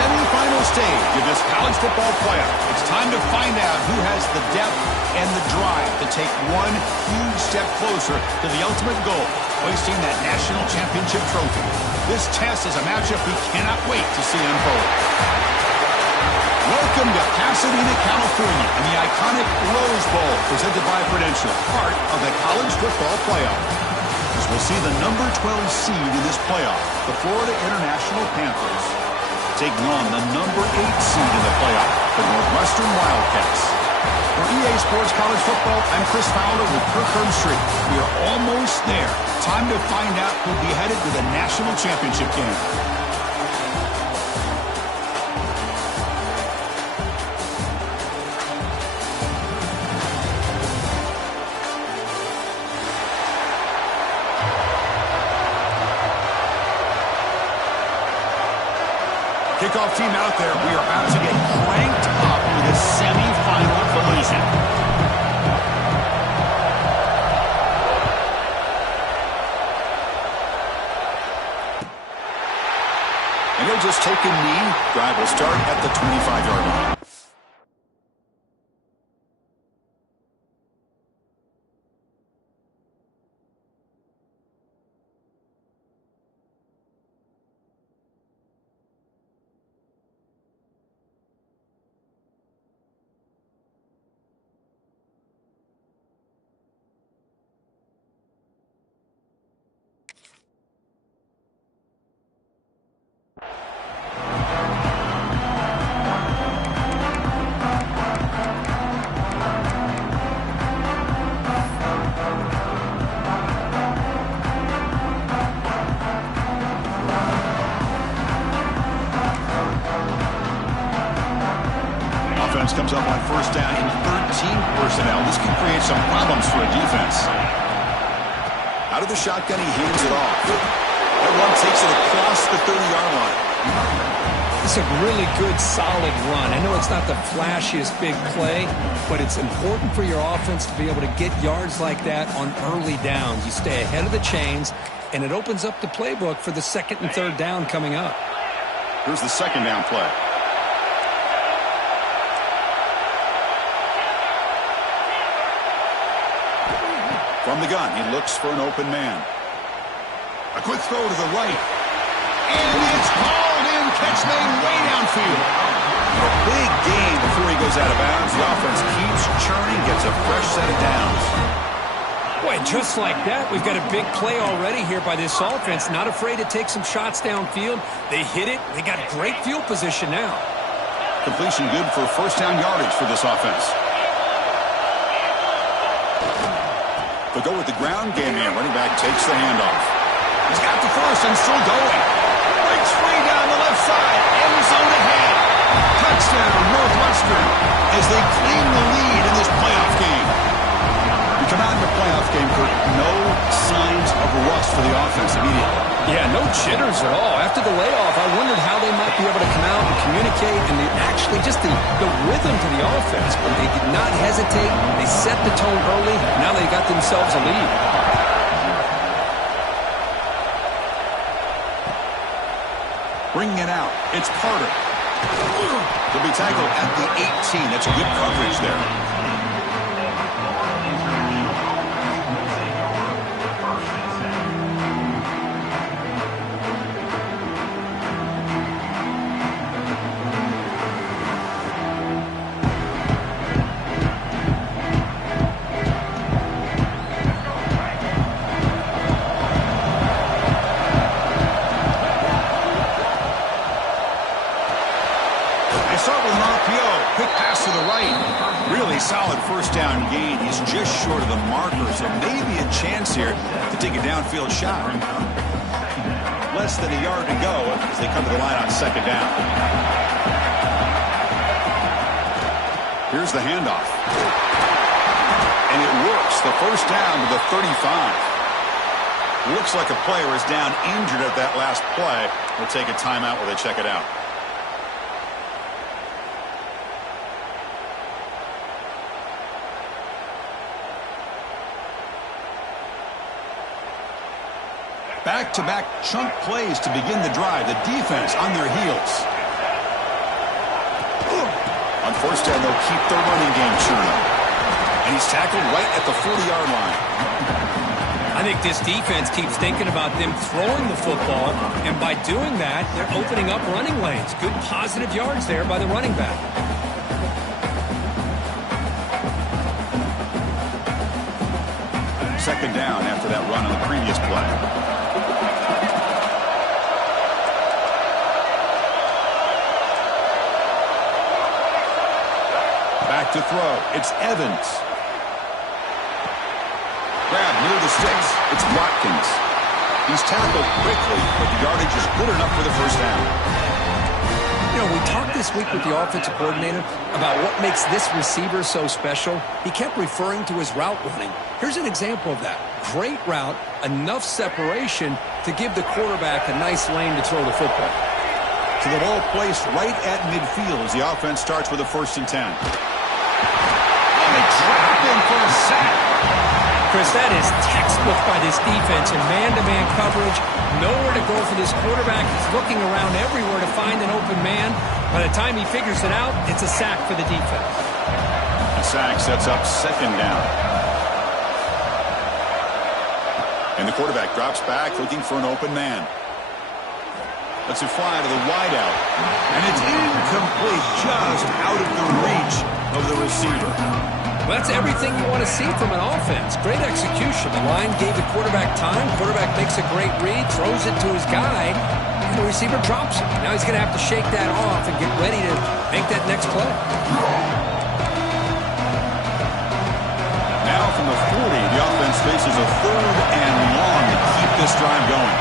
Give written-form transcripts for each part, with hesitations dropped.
semifinal stage of this college football playoff. It's time to find out who has the depth and the drive to take one huge step closer to the ultimate goal, hoisting that national championship trophy. This test is a matchup we cannot wait to see unfold. Welcome to Pasadena, California, and the iconic Rose Bowl, presented by Prudential, part of the college football playoff. As we'll see the number 12 seed in this playoff, the Florida International Panthers, taking on the number 8 seed in the playoff, the Northwestern Wildcats. For EA Sports College Football, I'm Chris Fowler with Kirk Herbstreit. We are almost there. Time to find out who'll be headed to the national championship game. Kickoff team out there. We are about to get cranked up for the semifinal collision. And he'll just take a knee. Drive will start at the 25-yard line. Comes up on first down in 13 personnel. This can create some problems for a defense. Out of the shotgun, he hands it off. That one takes it across the 30-yard line. It's a really good, solid run. I know it's not the flashiest big play, but it's important for your offense to be able to get yards like that on early downs. You stay ahead of the chains, and it opens up the playbook for the second and third down coming up. Here's the second down play. From the gun, he looks for an open man. A quick throw to the right. And it's hauled in. Catch made way downfield. A big gain before he goes out of bounds. The offense keeps churning, gets a fresh set of downs. Boy, just like that, we've got a big play already here by this offense. Not afraid to take some shots downfield. They hit it. They got great field position now. Completion good for first down yardage for this offense. They'll go with the ground game here. Running back takes the handoff. He's got the first and still going. Breaks free down the left side. End zone ahead. Touchdown, Northwestern, as they claim the lead in this playoff game. We come out in the playoff game for no signs of rust for the offense immediately. Yeah, no jitters at all. After the layoff, I wondered how they might be able to come out and communicate and actually just the rhythm to the offense. But they did not hesitate. They set the tone early. Now they got themselves a lead. Bringing it out. It's Carter. He'll be tackled at the 18. That's a good coverage there. Solid first down gain. He's just short of the marker, so maybe a chance here to take a downfield shot. Less than a yard to go as they come to the line on second down. Here's the handoff. And it works. The first down to the 35. Looks like a player is down injured at that last play. We'll take a timeout while they check it out. Back-to-back chunk plays to begin the drive. The defense on their heels. On first down, they'll keep their running game churning. And he's tackled right at the 40-yard line. I think this defense keeps thinking about them throwing the football, and by doing that, they're opening up running lanes. Good positive yards there by the running back. Second down after that run on the previous play. Back to throw. It's Evans. Grab near the sticks. It's Watkins. He's tackled quickly, but the yardage is good enough for the first down. You know, we talked this week with the offensive coordinator about what makes this receiver so special. He kept referring to his route running. Here's an example of that. Great route, enough separation to give the quarterback a nice lane to throw the football. So the ball placed right at midfield as the offense starts with a 1st and 10. And they drop him for a sack. Chris, that is textbook by this defense in man-to-man coverage. Nowhere to go for this quarterback. He's looking around everywhere to find an open man. By the time he figures it out, it's a sack for the defense. The sack sets up second down. And the quarterback drops back looking for an open man. Lets it fly to the wideout. And it's incomplete, just out of the reach of the receiver. Well, that's everything you want to see from an offense. Great execution. The line gave the quarterback time. Quarterback makes a great read, throws it to his guy, and the receiver drops it. Now he's going to have to shake that off and get ready to make that next play. Now from the 40, the offense faces a 3rd and long to keep this drive going.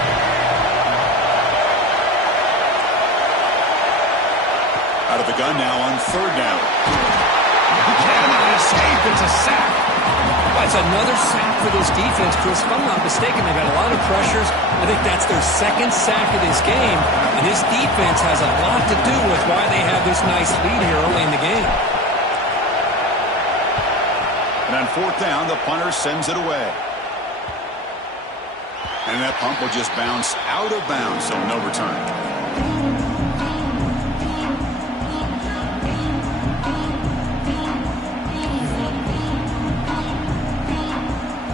Out of the gun now on 3rd down. He cannot escape. It's a sack. Well, it's another sack for this defense, Chris. If I'm not mistaken, they've had a lot of pressures. I think that's their 2nd sack of this game. And this defense has a lot to do with why they have this nice lead here early in the game. And on 4th down, the punter sends it away. And that pump will just bounce out of bounds, so no return.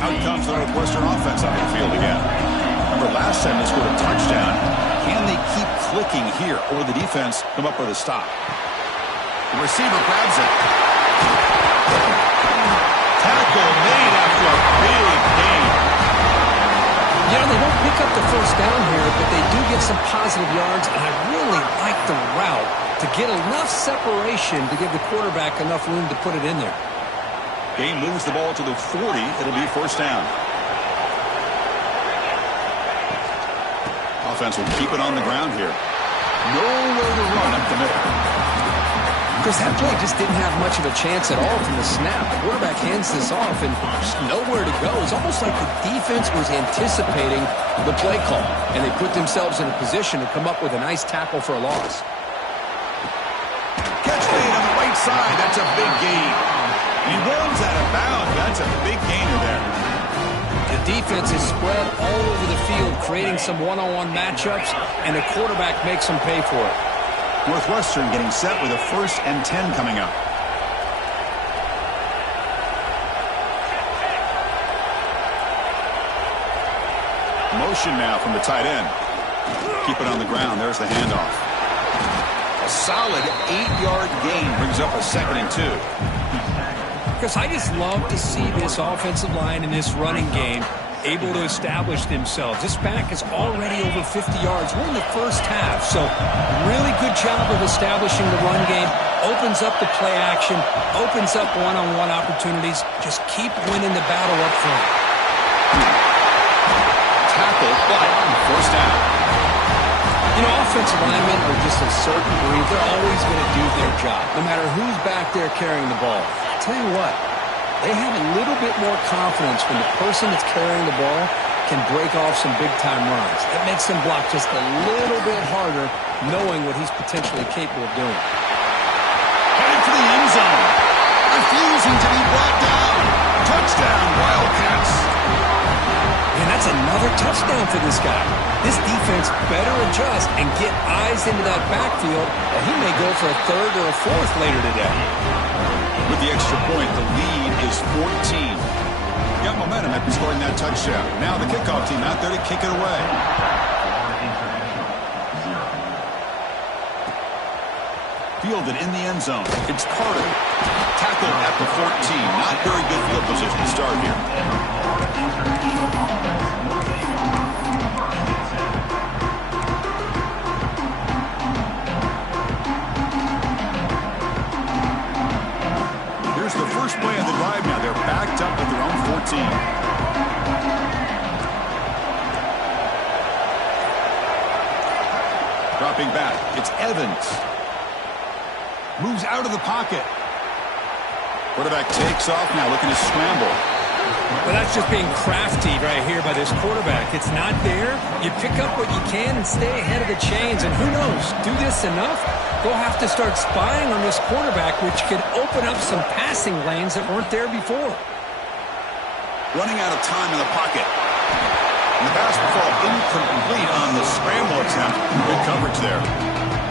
Out comes the Northwestern offense on the field again. Remember last time they scored a touchdown. Can they keep clicking here, or the defense come up with a stop? The receiver grabs it. Tackle made after a big gain. You know, they don't pick up the first down here, but they do get some positive yards, and I really like the route to get enough separation to give the quarterback enough room to put it in there. Game moves the ball to the 40. It'll be 1st down. Offense will keep it on the ground here. Nowhere to run up the middle. Chris, that play just didn't have much of a chance at all from the snap. The quarterback hands this off and just nowhere to go. It's almost like the defense was anticipating the play call, and they put themselves in a position to come up with a nice tackle for a loss. Catch made on the right side. That's a big gain. He runs out of bounds. That's a big gainer there. The defense is spread all over the field, creating some one-on-one matchups, and the quarterback makes them pay for it. Northwestern getting set with a 1st and 10 coming up. Motion now from the tight end. Keep it on the ground. There's the handoff. A solid 8-yard gain brings up a 2nd and 2. Chris, I just love to see this offensive line in this running game able to establish themselves. This back is already over 50 yards. We're in the first half, so really good job of establishing the run game. Opens up the play action, opens up one-on-one opportunities. Just keep winning the battle up front. Tackle, but 1st down. You know, offensive linemen are just a certain breed. They're always going to do their job, no matter who's back there carrying the ball. I tell you what, they have a little bit more confidence when the person that's carrying the ball can break off some big-time runs. It makes them block just a little bit harder, knowing what he's potentially capable of doing. Headed for the end zone. Refusing to be brought down. Touchdown, Wildcats. And that's That's another touchdown for this guy. This defense better adjust and get eyes into that backfield, or he may go for a third or a fourth later today. With the extra point, the lead is 14. Got momentum after scoring that touchdown. Now the kickoff team out there to kick it away. Fielded in the end zone. It's Carter. Tackled at the 14. Not very good field position to start here. Here's the first play of the drive now. They're backed up at their own 14. Dropping back. It's Evans. Moves out of the pocket. Quarterback takes off now, looking to scramble. Well, that's just being crafty right here by this quarterback. It's not there. You pick up what you can and stay ahead of the chains. And who knows, do this enough, they'll have to start spying on this quarterback, which could open up some passing lanes that weren't there before. Running out of time in the pocket. And the pass will fall incomplete on the scramble attempt. Good coverage there.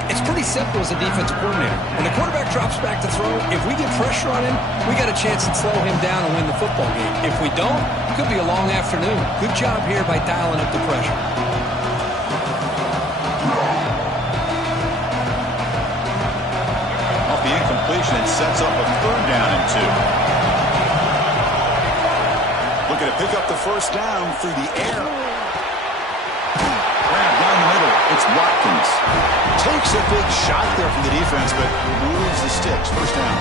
It's pretty simple as a defensive coordinator. When the quarterback drops back to throw, if we get pressure on him, we got a chance to slow him down and win the football game. If we don't, it could be a long afternoon. Good job here by dialing up the pressure. Off the incompletion, it sets up a third down and 2. Looking to pick up the first down through the air. Down the middle, it's Watkins. Takes a big shot there from the defense, but moves the sticks. First down.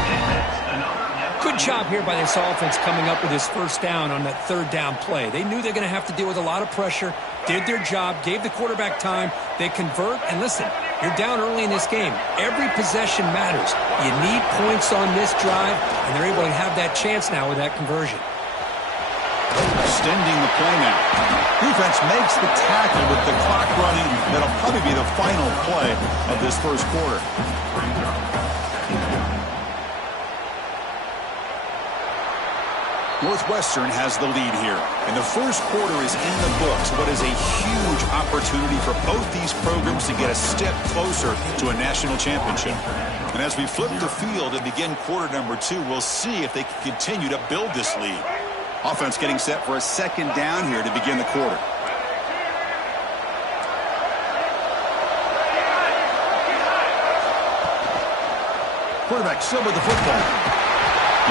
Good job here by this offense coming up with his first down on that third down play. They knew they're going to have to deal with a lot of pressure, did their job, gave the quarterback time. They convert, and listen, you're down early in this game. Every possession matters. You need points on this drive, and they're able to have that chance now with that conversion. Extending the play now. Defense makes the tackle with the clock running. That'll probably be the final play of this first quarter. Northwestern has the lead here. And the first quarter is in the books. What is a huge opportunity for both these programs to get a step closer to a national championship. And as we flip the field and begin quarter number 2, we'll see if they can continue to build this lead. Offense getting set for a second down here to begin the quarter. Quarterback still with the football.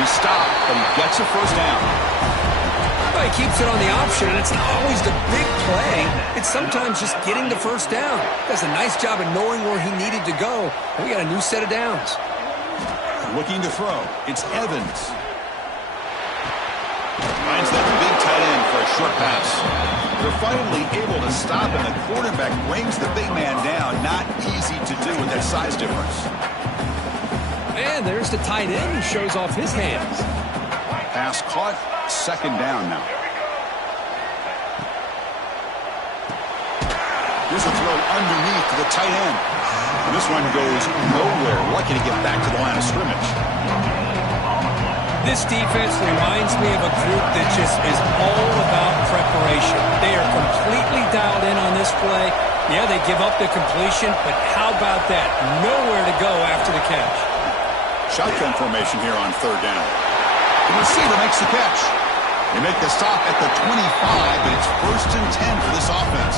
He stopped, but he gets a first down. Well, he keeps it on the option, and it's not always the big play. It's sometimes just getting the first down. Does a nice job of knowing where he needed to go. And we got a new set of downs. Looking to throw. It's Evans. Finds that big tight end for a short pass. They're finally able to stop him. The quarterback brings the big man down. Not easy to do with that size difference. And there's the tight end who shows off his hands. Pass caught. Second down now. Here's a throw underneath to the tight end. And this one goes nowhere. Lucky to get back to the line of scrimmage. This defense reminds me of a group that just is all about preparation. They are completely dialed in on this play. Yeah, they give up the completion, but how about that? Nowhere to go after the catch. Shotgun formation here on third down. The receiver makes the catch. They make the stop at the 25, but it's 1st and 10 for this offense.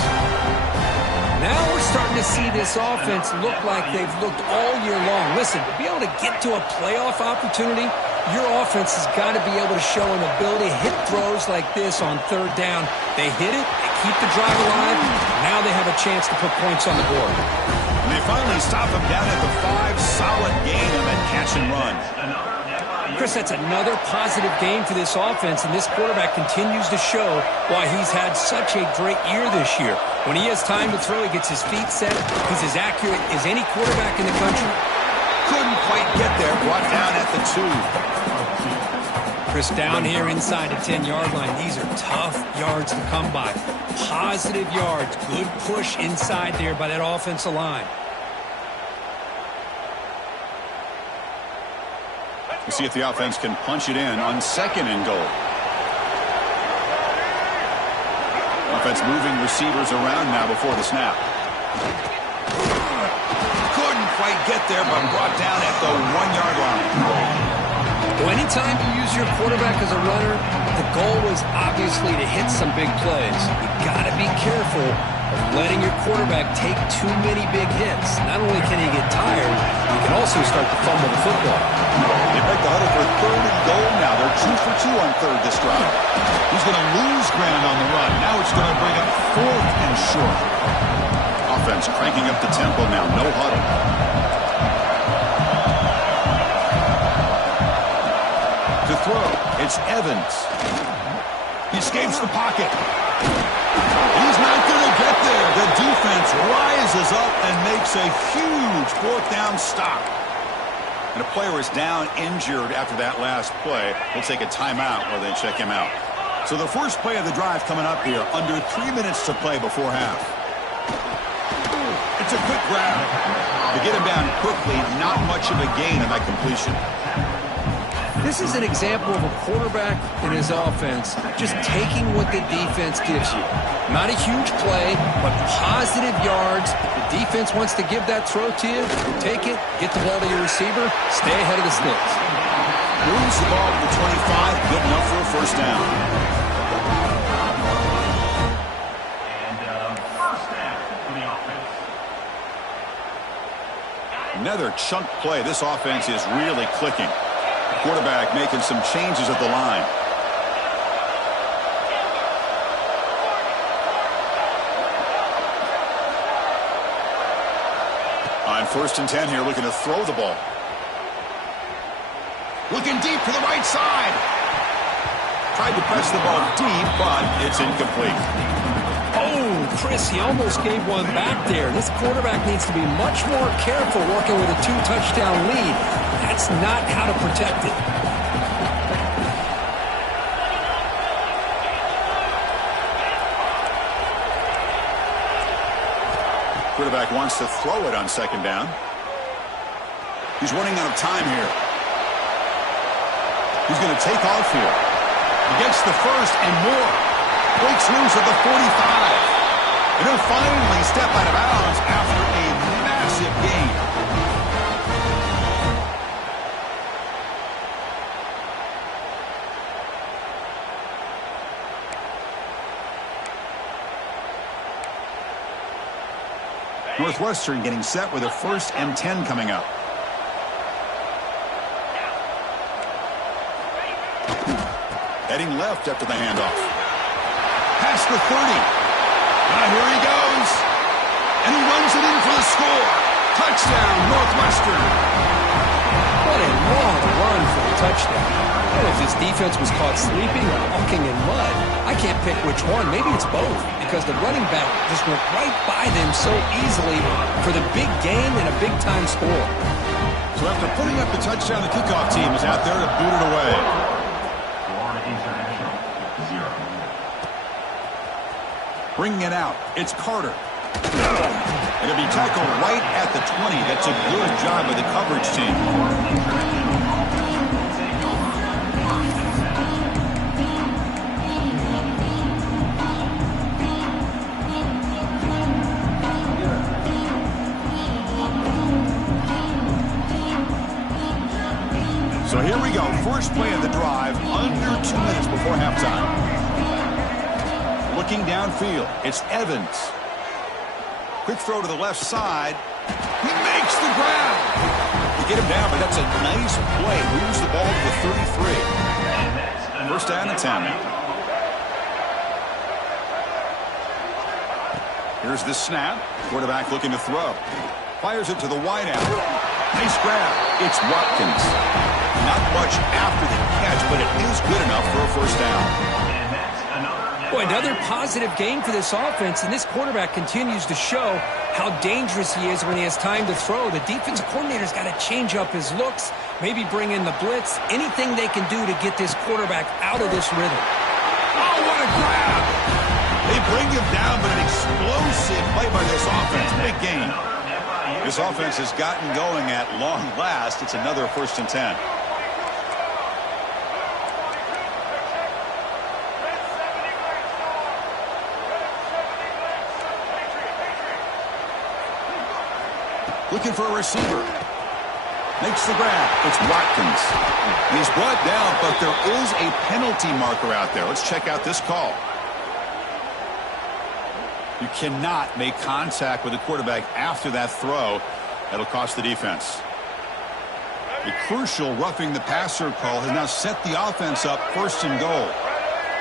Now we're starting to see this offense look like they've looked all year long. Listen, to be able to get to a playoff opportunity, your offense has got to be able to show an ability to hit throws like this on third down. They hit it, they keep the drive alive, now they have a chance to put points on the board. And they finally stop him down at the 5. Solid gain on that catch and run. Chris, that's another positive game for this offense, and this quarterback continues to show why he's had such a great year this year. When he has time to throw, he gets his feet set. He's as accurate as any quarterback in the country. Couldn't quite get there. Brought down at the 2. Chris, down here inside the 10-yard line, these are tough yards to come by. Positive yards. Good push inside there by that offensive line. We'll see if the offense can punch it in on 2nd and goal. offense moving receivers around now before the snap. Couldn't quite get there, but brought down at the 1-yard line. Well, anytime you use your quarterback as a runner, the goal is obviously to hit some big plays. You got to be careful of letting your quarterback take too many big hits. Not only can he get tired, he can also start to fumble the football. They break the huddle for 3rd and goal now. They're 2 for 2 on 3rd this drive. He's going to lose ground on the run. Now it's going to bring up 4th and short. Offense cranking up the tempo now. No huddle. To throw, it's Evans. He escapes the pocket. He's not going to get there. The defense rises up and makes a huge 4th down stop. And a player is down injured after that last play. They'll take a timeout while they check him out. So the first play of the drive coming up here. Under 3 minutes to play before half. It's a quick grab. To get him down quickly, not much of a gain on that completion. This is an example of a quarterback and his offense just taking what the defense gives you. Not a huge play, but positive yards. The defense wants to give that throw to you. Take it, get the ball to your receiver, stay ahead of the sticks. Moves the ball to the 25, good enough for a first down. First down for the offense. Another chunk play. This offense is really clicking. Quarterback making some changes at the line. On 1st and 10 here, looking to throw the ball. Looking deep to the right side. Tried to press the ball deep, but it's incomplete. Oh, Chris, he almost gave one back there. This quarterback needs to be much more careful working with a 2-touchdown lead. That's not how to protect it. Quarterback wants to throw it on 2nd down. He's running out of time here. He's going to take off here. He gets the first and more. Breaks loose at the 45. And he'll finally step out of bounds after a massive gain. Northwestern getting set with a 1st and 10 coming up. Heading left after the handoff. Past the 30. Now here he goes. And he runs it in for the score. Touchdown, Northwestern. What a long run for the touchdown. I don't know if this defense was caught sleeping or walking in mud. I can't pick which one. Maybe it's both, because the running back just went right by them so easily for the big gain and a big-time score. So after putting up the touchdown, the kickoff team is out there to boot it away. Florida International, 0. Bringing it out, it's Carter. It'll be tackled right at the 20. That's a good job by the coverage team. So here we go. First play of the drive, under 2 minutes before halftime. Looking downfield, it's Evans. Quick throw to the left side. He makes the grab. You get him down, but that's a nice play. Moves the ball to the 33. First down and 10. Here's the snap. Quarterback looking to throw. Fires it to the wideout. Nice grab. It's Watkins. Not much after the catch, but it is good enough for a first down. Boy, another positive game for this offense, and this quarterback continues to show how dangerous he is when he has time to throw. The defensive coordinator's got to change up his looks, maybe bring in the blitz, anything they can do to get this quarterback out of this rhythm. Oh, what a grab! They bring him down, but an explosive play by this offense. Big game. This offense has gotten going at long last. It's another 1st and 10. Looking for a receiver. Makes the grab. It's Watkins. He's brought down, but there is a penalty marker out there. Let's check out this call. You cannot make contact with the quarterback after that throw. That'll cost the defense. A crucial roughing the passer call has now set the offense up 1st and goal.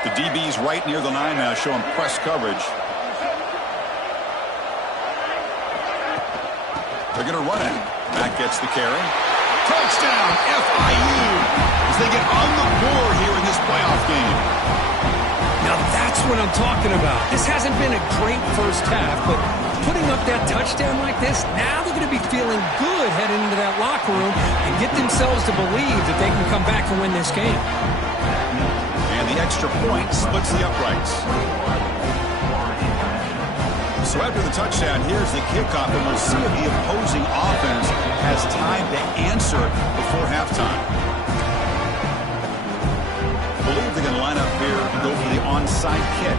The DB's right near the line now, showing press coverage. They're going to run it. Matt gets the carry. Touchdown, FIU, as they get on the board here in this playoff game. Now that's what I'm talking about. This hasn't been a great first half, but putting up that touchdown like this, now they're going to be feeling good heading into that locker room and get themselves to believe that they can come back and win this game. And the extra point splits the uprights. So after the touchdown, here's the kickoff, and we'll see if the opposing offense has time to answer before halftime. I believe they're going to line up here and go for the onside kick.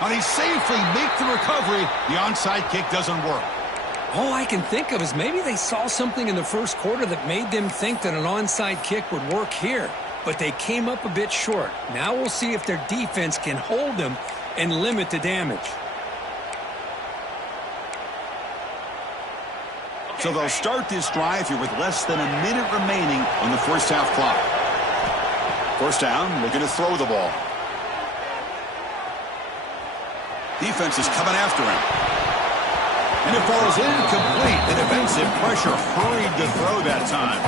Now they safely make the recovery. The onside kick doesn't work. All I can think of is maybe they saw something in the first quarter that made them think that an onside kick would work here. But they came up a bit short. Now we'll see if their defense can hold them and limit the damage. So they'll start this drive here with less than a minute remaining on the first half clock. First down, looking to throw the ball. Defense is coming after him. And it falls incomplete. The defensive pressure hurried to throw that time.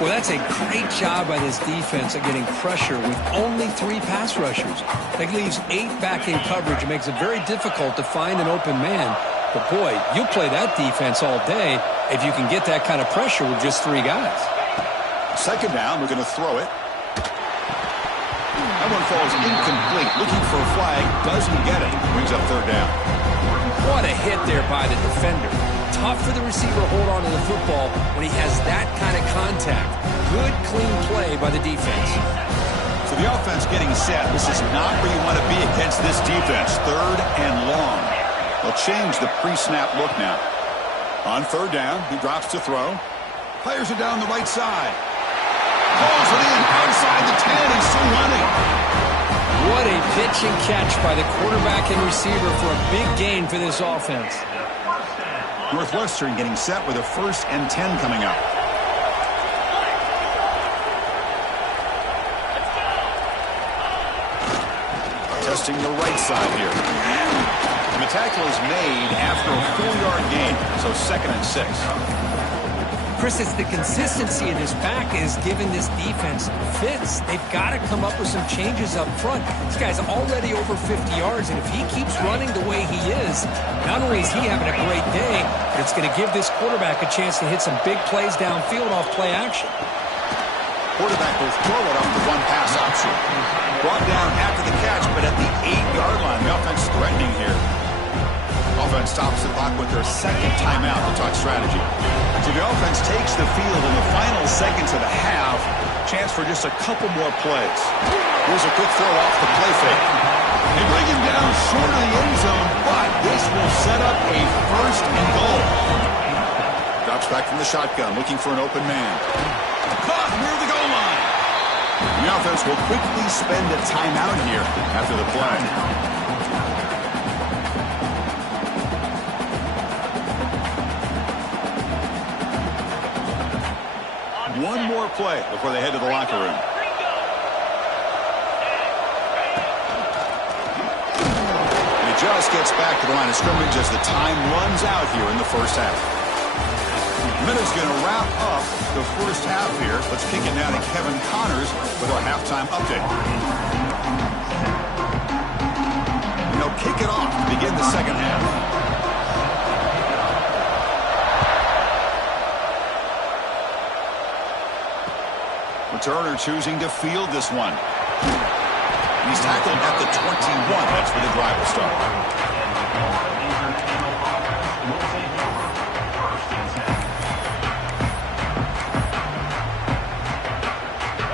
Well, that's a great job by this defense at getting pressure with only 3 pass rushers. That leaves 8 back in coverage. It makes it very difficult to find an open man. But, boy, you'll play that defense all day if you can get that kind of pressure with just 3 guys. Second down, we're going to throw it. That one falls incomplete. Looking for a flag, doesn't get it. Brings up third down. What a hit there by the defender. Tough for the receiver to hold on to the football when he has that kind of contact. Good, clean play by the defense. So the offense getting set. This is not where you want to be against this defense. Third and long. They'll change the pre-snap look now. On third down, he drops to throw. Players are down the right side. Pulls it in outside the 10 and still running. What a pitch and catch by the quarterback and receiver for a big gain for this offense. Northwestern getting set with a 1st and 10 coming up. Testing the right side here. And the tackle is made after a 4-yard gain, so 2nd and 6. Chris, it's the consistency in his back is giving this defense fits. They've got to come up with some changes up front. This guy's already over 50 yards, and if he keeps running the way he is, not only is he having a great day, but it's going to give this quarterback a chance to hit some big plays downfield off play action. Quarterback will throw it off the one pass option. Brought down after the catch, but at the 8-yard line, the offense threatening here. Offense stops the clock with their 2nd timeout to talk strategy. So the offense takes the field in the final seconds of the half. Chance for just a couple more plays. Here's a quick throw off the play fake. They bring him down short of the end zone, but this will set up a 1st and goal. Drops back from the shotgun, looking for an open man. Caught near the goal line. The offense will quickly spend a timeout here after the play. One more play before they head to the locker room. And he just gets back to the line of scrimmage as the time runs out here in the first half. Minutes going to wrap up the first half here. Let's kick it now to Kevin Connors with our halftime update. And they'll kick it off to begin the second half. Turner choosing to field this one. He's tackled at the 21. That's where the drive will start.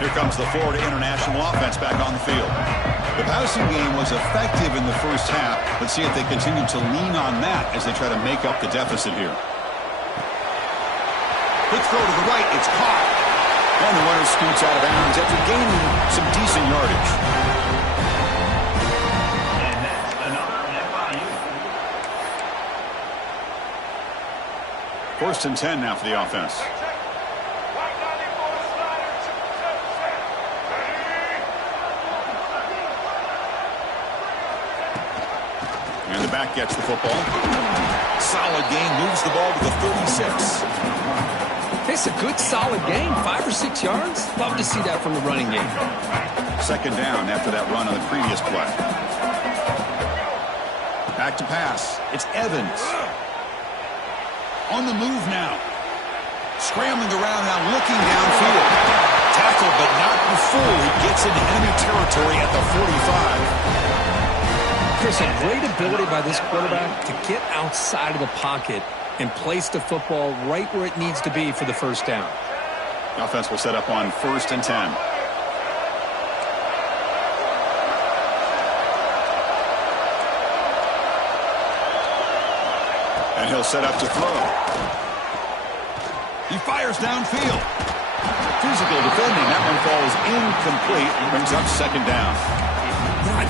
Here comes the Florida International offense back on the field. The passing game was effective in the first half. Let's see if they continue to lean on that as they try to make up the deficit here. Quick throw to the right. It's caught. And the runner scoots out of bounds after gaining some decent yardage. And that's another FIU. First and 10 now for the offense. And the back gets the football. Solid gain, moves the ball to the 36. It's a good, solid gain. 5 or 6 yards. Love to see that from the running game. Second down after that run on the previous play. Back to pass. It's Evans. On the move now. Scrambling around now, looking downfield. Tackled, but not before he gets into enemy territory at the 45. Chris, a great ability by this quarterback to get outside of the pocket and place the football right where it needs to be for the first down. The offense will set up on first and 10. And he'll set up to throw. He fires downfield. Physical defending. That one falls incomplete and brings up second down.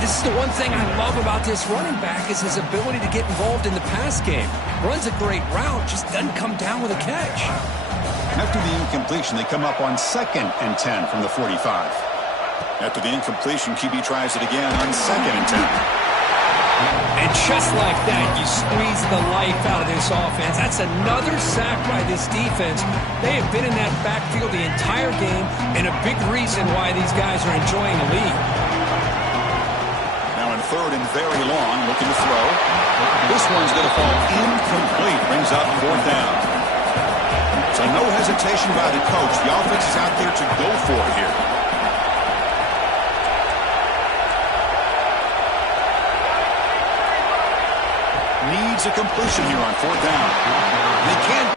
This is the one thing I love about this running back is his ability to get involved in the pass game. Runs a great route, just doesn't come down with a catch. After the incompletion, they come up on second and 10 from the 45. After the incompletion, QB tries it again on second and 10. And just like that, you squeeze the life out of this offense. That's another sack by this defense. They have been in that backfield the entire game, and a big reason why these guys are enjoying the lead. Third and very long, looking to throw. This one's going to fall incomplete, brings up fourth down. So no hesitation by the coach. The offense is out there to go for it here. Needs a completion here on fourth down. They can't.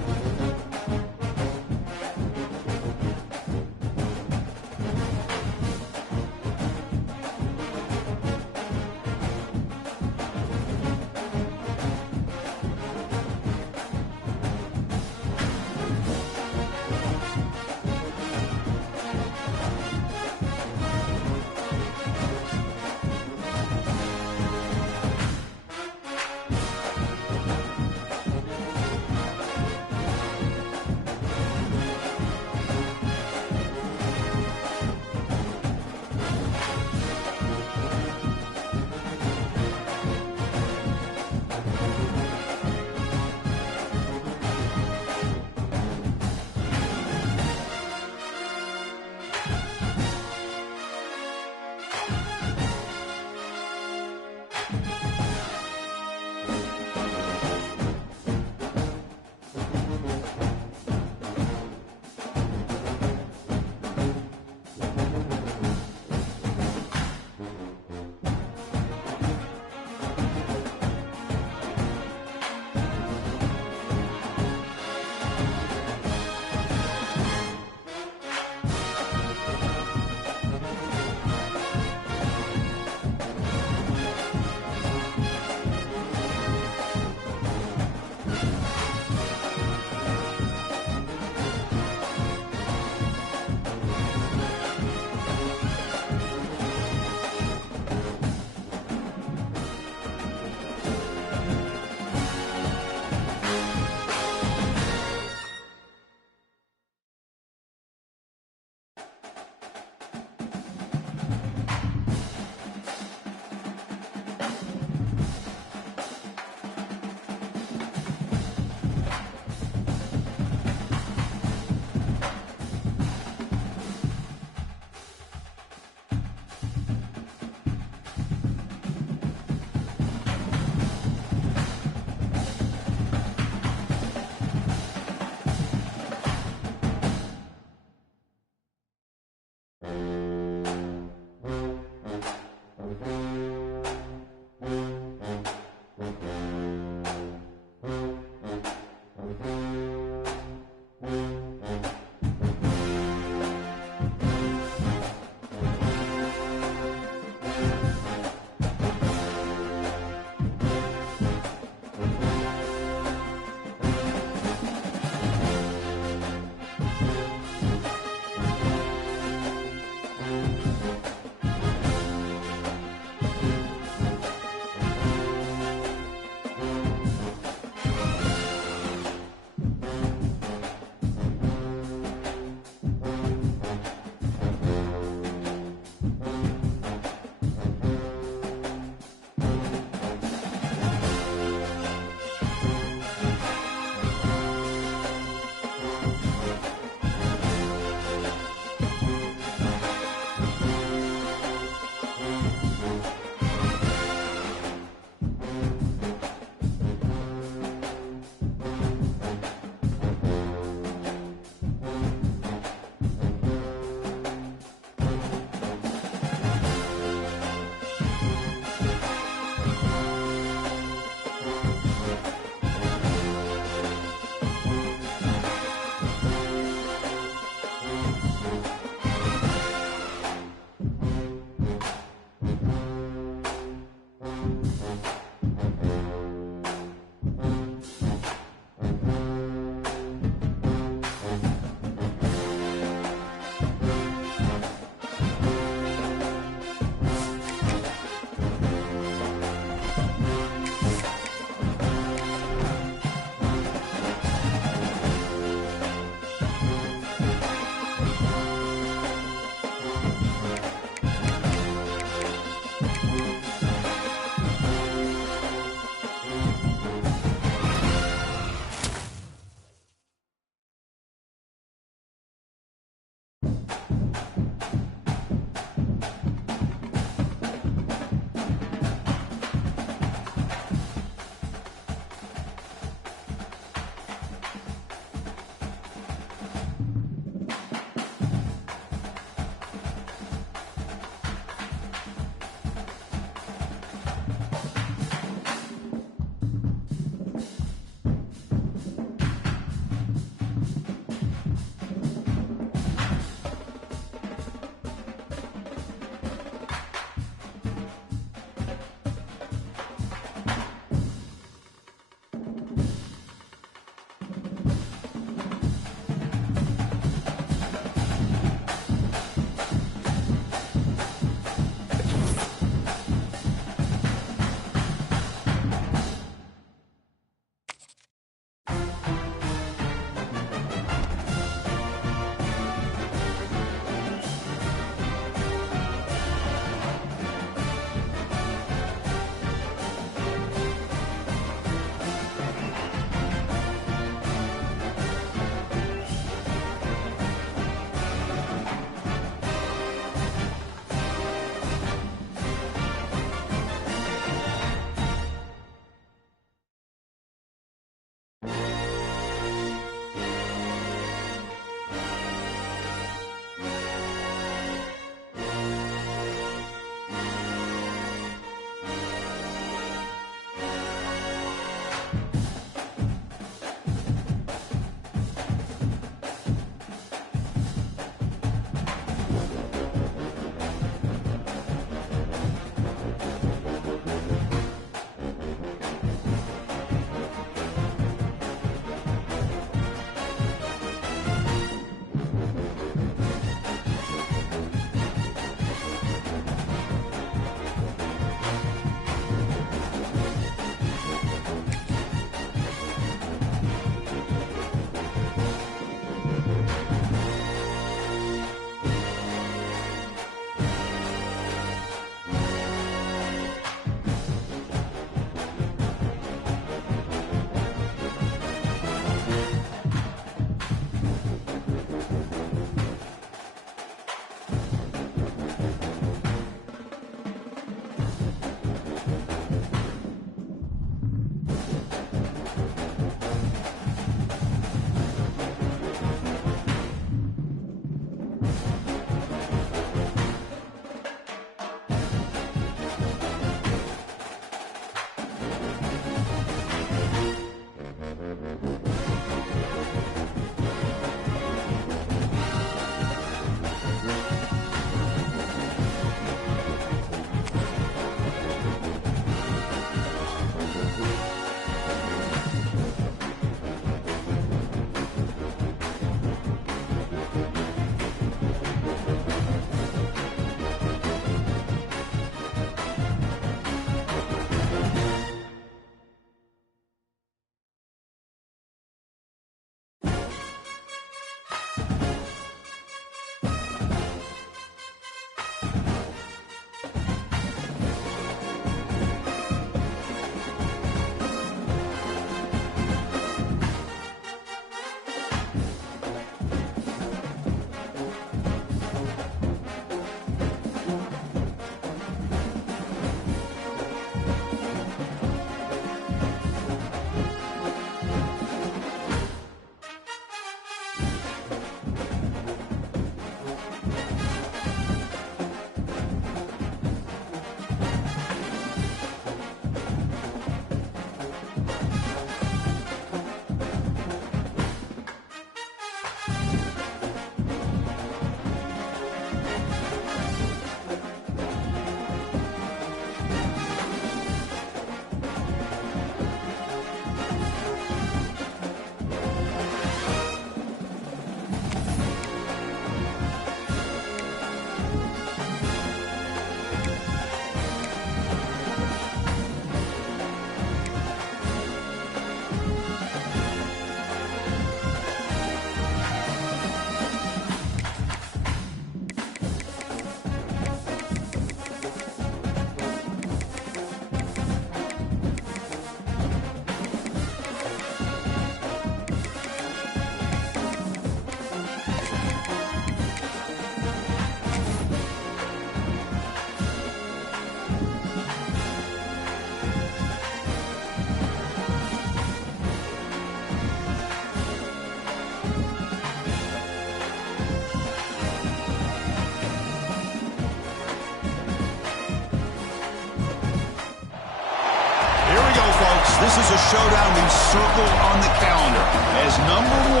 showdown we've circled on the calendar as number 1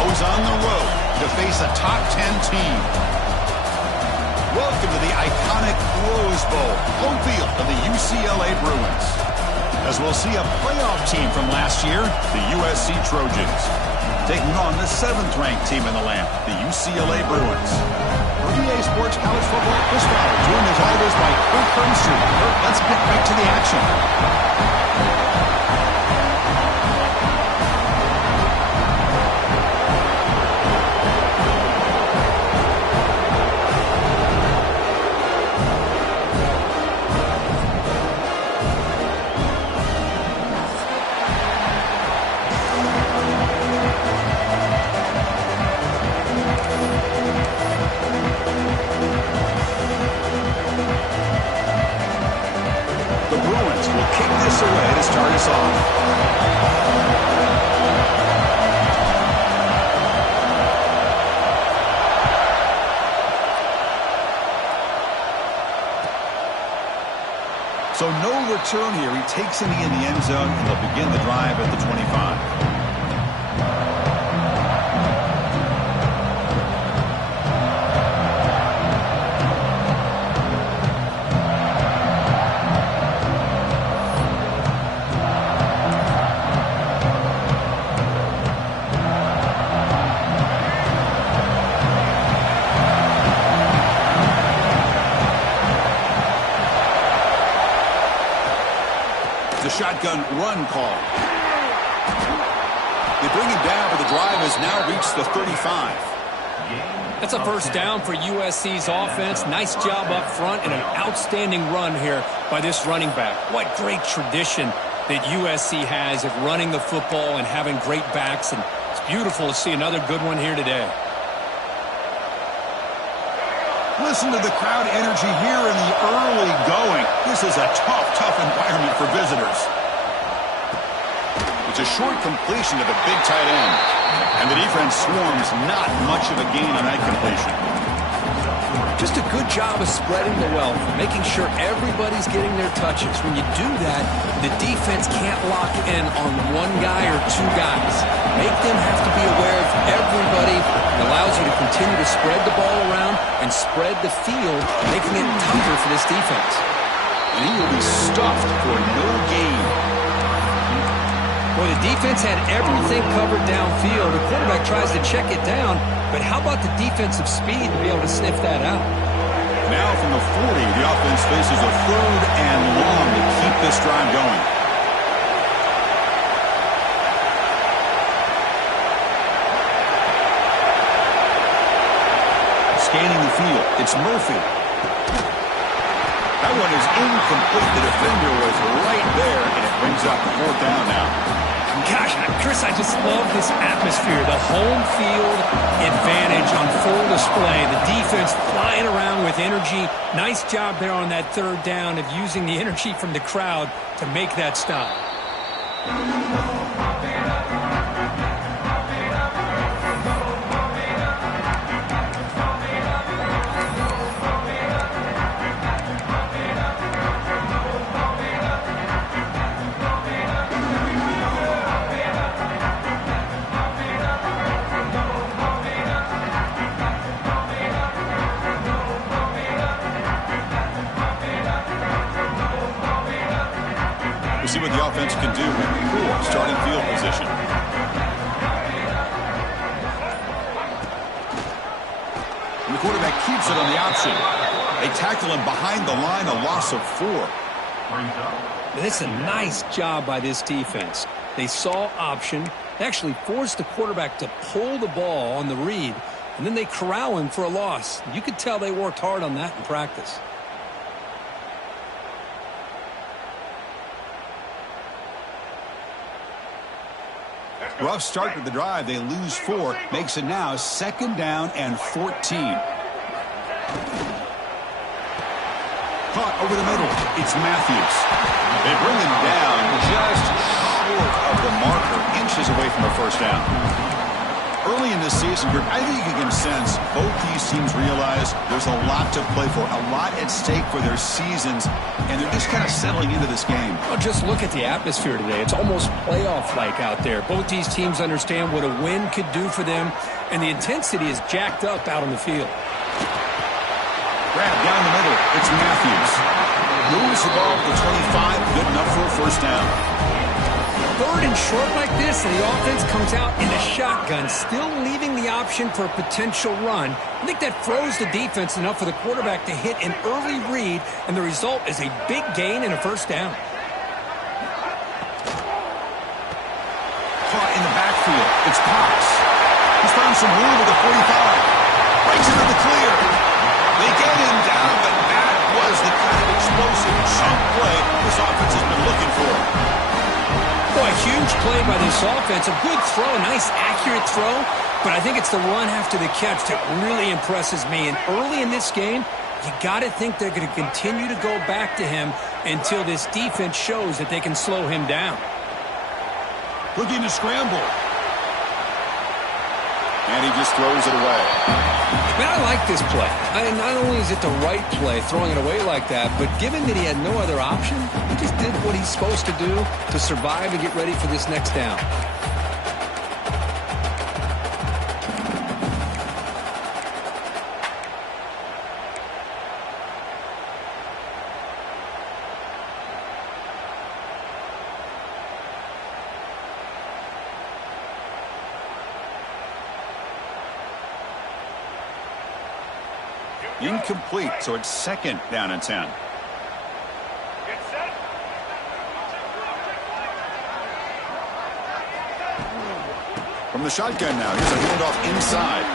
goes on the road to face a top 10 team. Welcome to the iconic Rose Bowl, home field of the UCLA Bruins. As we'll see a playoff team from last year, the USC Trojans, taking on the 7th-ranked team in the land, the UCLA Bruins. For EA Sports College Football, Chris Fowler, joined as always by Kirk Herbstreit. Kirk, let's get right to the action. Away to start us off. So no return here. He takes it in the end zone, and they'll begin the drive at the 25. Shotgun run call. They bring him down, but the drive has now reached the 35. That's a first down for USC's offense. Nice job up front and an outstanding run here by this running back. What great tradition that USC has of running the football and having great backs, and it's beautiful to see another good one here today. Listen to the crowd energy here in the early going. This is a tough environment for visitors. It's a short completion to the big tight end. And the defense swarms, not much of a gain on that completion. Just a good job of spreading the wealth, making sure everybody's getting their touches. When you do that, the defense can't lock in on one guy or two guys. Make them have to be aware of everybody. It allows you to continue to spread the ball around and spread the field, making it tougher for this defense. And he will be stuffed for no gain. Well, the defense had everything covered downfield. The quarterback tries to check it down, but how about the defensive speed to be able to sniff that out? Now from the 40, the offense faces a 3rd and long to keep this drive going. Scanning the field, it's Murphy. That one is incomplete. The defender was right there, and it brings up the 4th down now. Gosh, Chris, I just love this atmosphere. The home field advantage on full display. The defense flying around with energy. Nice job there on that 3rd down of using the energy from the crowd to make that stop. See what the offense can do with poor starting field position. And the quarterback keeps it on the option. They tackle him behind the line, a loss of 4. It's a nice job by this defense. They saw option. They actually forced the quarterback to pull the ball on the read, and then they corral him for a loss. You could tell they worked hard on that in practice. Rough start to the drive. They lose 4. Makes it now 2nd down and 14. Caught over the middle. It's Matthews. They bring him down just short of the marker, inches away from a 1st down. Early in this this season group, I think you can sense both these teams realize there's a lot to play for, a lot at stake for their seasons, and they're just kind of settling into this game. Well, just look at the atmosphere today. It's almost playoff-like out there. Both these teams understand what a win could do for them, and the intensity is jacked up out on the field. Grab down the middle. It's Matthews. Moves the ball to the 25. Good enough for a first down. Third and short like this, and the offense comes out in a shotgun, still leaving the option for a potential run. I think that froze the defense enough for the quarterback to hit an early read, and the result is a big gain and a first down. Caught in the backfield. It's Cox. He's found some room at the 45. Breaks into the clear. They get him down, but that was the kind of explosive chunk play this offense has been looking for. Boy, a huge play by this offense. A good throw, a nice accurate throw, but I think it's the run after the catch that really impresses me. And early in this game, you got to think they're going to continue to go back to him until this defense shows that they can slow him down. Looking to scramble. And he just throws it away. Man, I like this play. Not only is it the right play, throwing it away like that, but given that he had no other option, he just did what he's supposed to do to survive and get ready for this next down. Incomplete, so it's second down and 10. From the shotgun now, here's a handoff inside.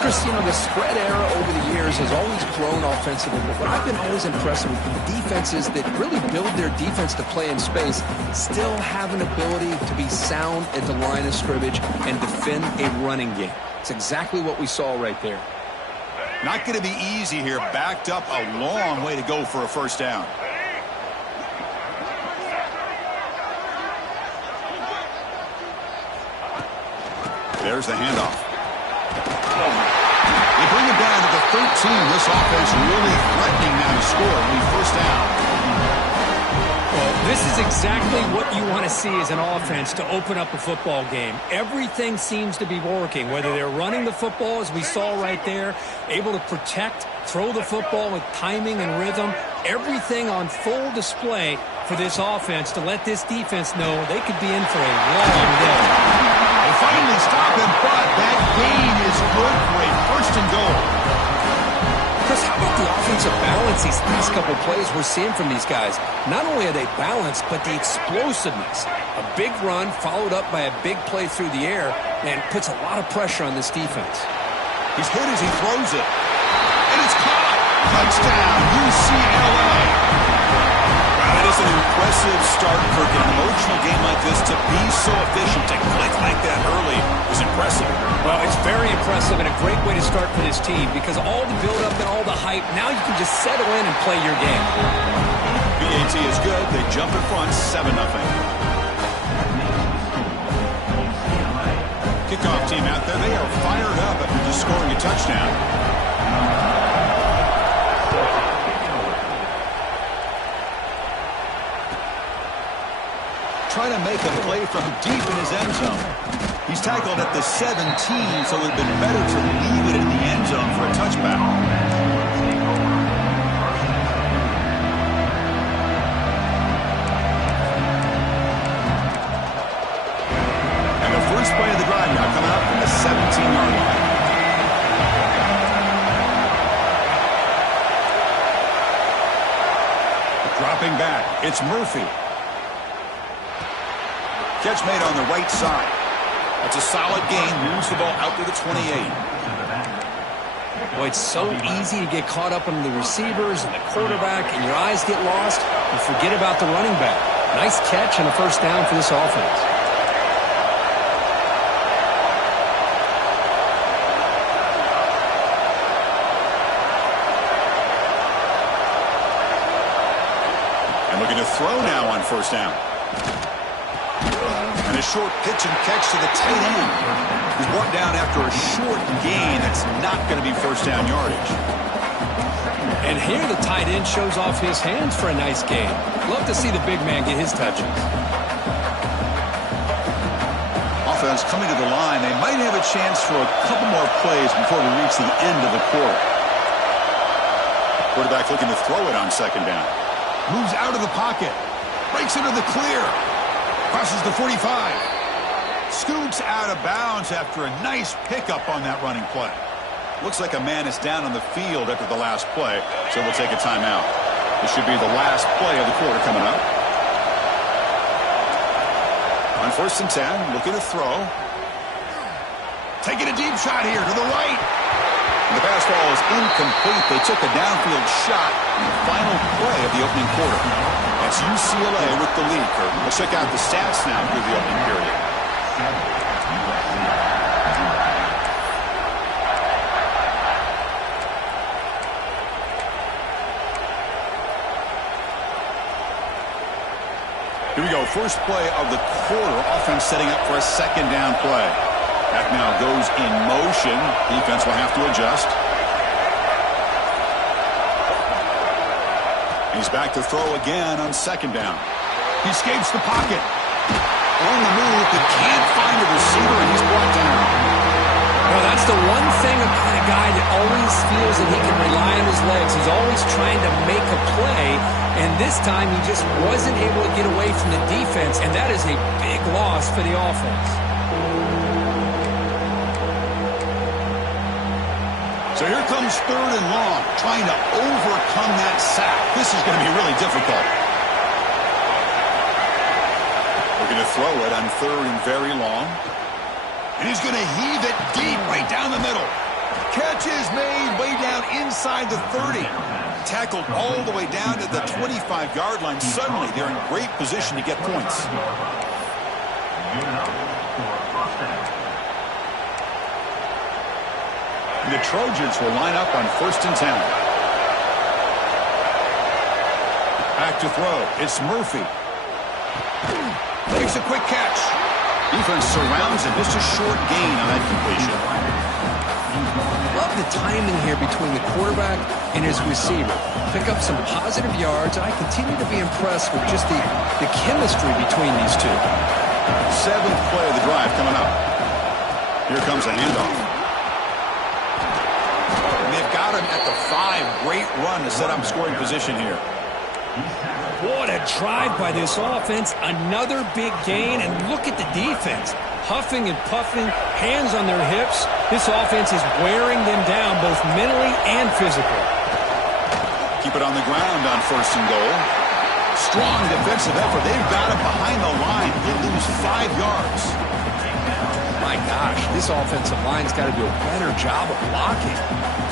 Chris, the spread era over the years has always grown offensively, but what I've been always impressed with the defenses that really build their defense to play in space still have an ability to be sound at the line of scrimmage and defend a running game. It's exactly what we saw right there. Not going to be easy here. Backed up a long way to go for a first down. There's the handoff. They bring it down to the 13. This offense really threatening now to score. It'll be first down. Well, this is exactly what you want to see as an offense to open up a football game. Everything seems to be working, whether they're running the football, as we saw right there, able to protect, throw the football with timing and rhythm, everything on full display for this offense to let this defense know they could be in for a long day. They finally stop him, but that gain is good for a first and goal. Chris, how about the offensive balance these last couple plays we're seeing from these guys? Not only are they balanced, but the explosiveness. A big run followed up by a big play through the air, and puts a lot of pressure on this defense. He's hit as he throws it. And it's caught. Touchdown, UCLA. Wow, that is an impressive start for an emotional game like this. To be so efficient, to click like that early is impressive. Well, it's very impressive and a great way to start for this team because all the build-up and all the hype, now you can just settle in and play your game. BAT is good. They jump in front 7-0. Kickoff team out there. They are fired up after just scoring a touchdown. Trying to make a play from deep in his end zone. He's tackled at the 17, so it would have been better to leave it in the end zone for a touchback. And the first play of the drive now coming up from the 17-yard line. Dropping back, it's Murphy. Catch made on the right side. That's a solid gain. Moves the ball out to the 28. Boy, it's so easy to get caught up in the receivers and the quarterback, and your eyes get lost and forget about the running back. Nice catch and a first down for this offense. And looking to throw now on first down. And a short pitch and catch to the tight end. He's brought down after after a short gain that's not going to be first down yardage. And here the tight end shows off his hands for a nice gain. Love to see the big man get his touches. Offense coming to the line. They might have a chance for a couple more plays before we reach the end of the quarter. Quarterback looking to throw it on second down. Moves out of the pocket. Breaks into the clear. Crosses the 45. Scoots out of bounds after a nice pickup on that running play. Looks like a man is down on the field after the last play, so we'll take a timeout. This should be the last play of the quarter coming up. On 1st and 10, looking to throw. Taking a deep shot here to the right. And the pass ball is incomplete. They took a downfield shot in the final play of the opening quarter. That's UCLA with the lead. Let's check out the stats now through the opening period. Here we go. First play of the quarter. Offense setting up for a second down play. Back now goes in motion. Defense will have to adjust. He's back to throw again on second down. He escapes the pocket. On the move, but can't find a receiver, and he's brought down. Well, that's the one thing about a guy that always feels that he can rely on his legs. He's always trying to make a play, and this time he just wasn't able to get away from the defense, and that is a big loss for the offense. So here comes 3rd and long, trying to overcome that sack. This is going to be really difficult. We're going to throw it on 3rd and very long. And he's going to heave it deep right down the middle. Catch is made way down inside the 30. Tackled all the way down to the 25-yard line. Suddenly, they're in great position to get points. The Trojans will line up on 1st and 10. Back to throw. It's Murphy. Makes a quick catch. Defense surrounds him. Just a short gain on that completion. Love the timing here between the quarterback and his receiver. Pick up some positive yards, and I continue to be impressed with just the chemistry between these two. 7th play of the drive coming up. Here comes a handoff. And they've got him at the 5. Great run to set up scoring position here. What a drive by this offense. Another big gain, and look at the defense. Huffing and puffing, hands on their hips. This offense is wearing them down both mentally and physically. Keep it on the ground on 1st and goal. Strong defensive effort. They've got him behind the line. He'll lose 5 yards. My gosh, this offensive line's got to do a better job of blocking.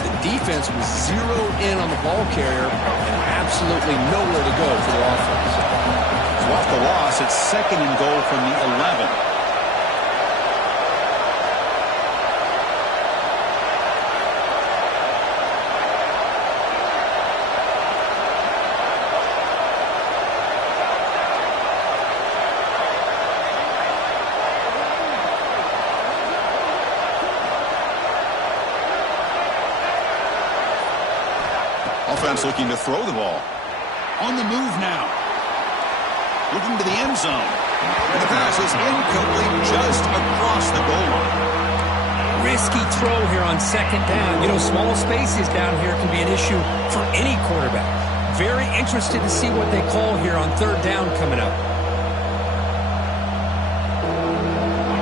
The defense was zeroed in on the ball carrier and absolutely nowhere to go for the offense. So off the loss, it's 2nd and goal from the 11. Offense looking to throw the ball. On the move now. Looking to the end zone. And the pass is incomplete just across the goal line. Risky throw here on 2nd down. You know, small spaces down here can be an issue for any quarterback. Very interested to see what they call here on 3rd down coming up.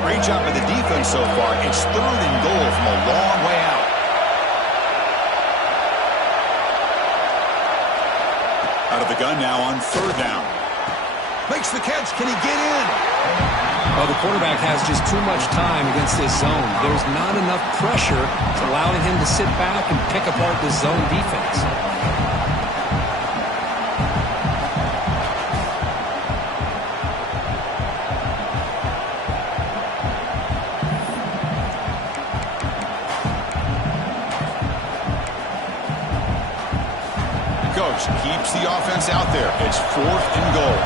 Great job by the defense so far. It's 3rd and goal from a long way out. Out of the gun now on 3rd down. Makes the catch. Can he get in? Well, the quarterback has just too much time against this zone. There's not enough pressure to allowing him to sit back and pick apart this zone defense. Coach keeps the offense out there. It's 4th and goal.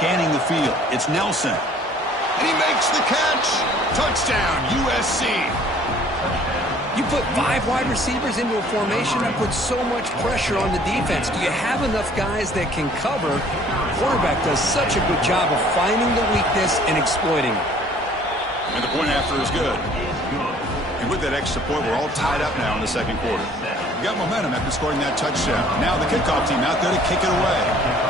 scanning the field. It's Nelson. And he makes the catch. Touchdown, USC. You put 5 wide receivers into a formation, that puts so much pressure on the defense. Do you have enough guys that can cover? Quarterback does such a good job of finding the weakness and exploiting it. And the point after is good. And with that extra point, we're all tied up now in the second quarter. We got momentum after scoring that touchdown. Now the kickoff team out there to kick it away.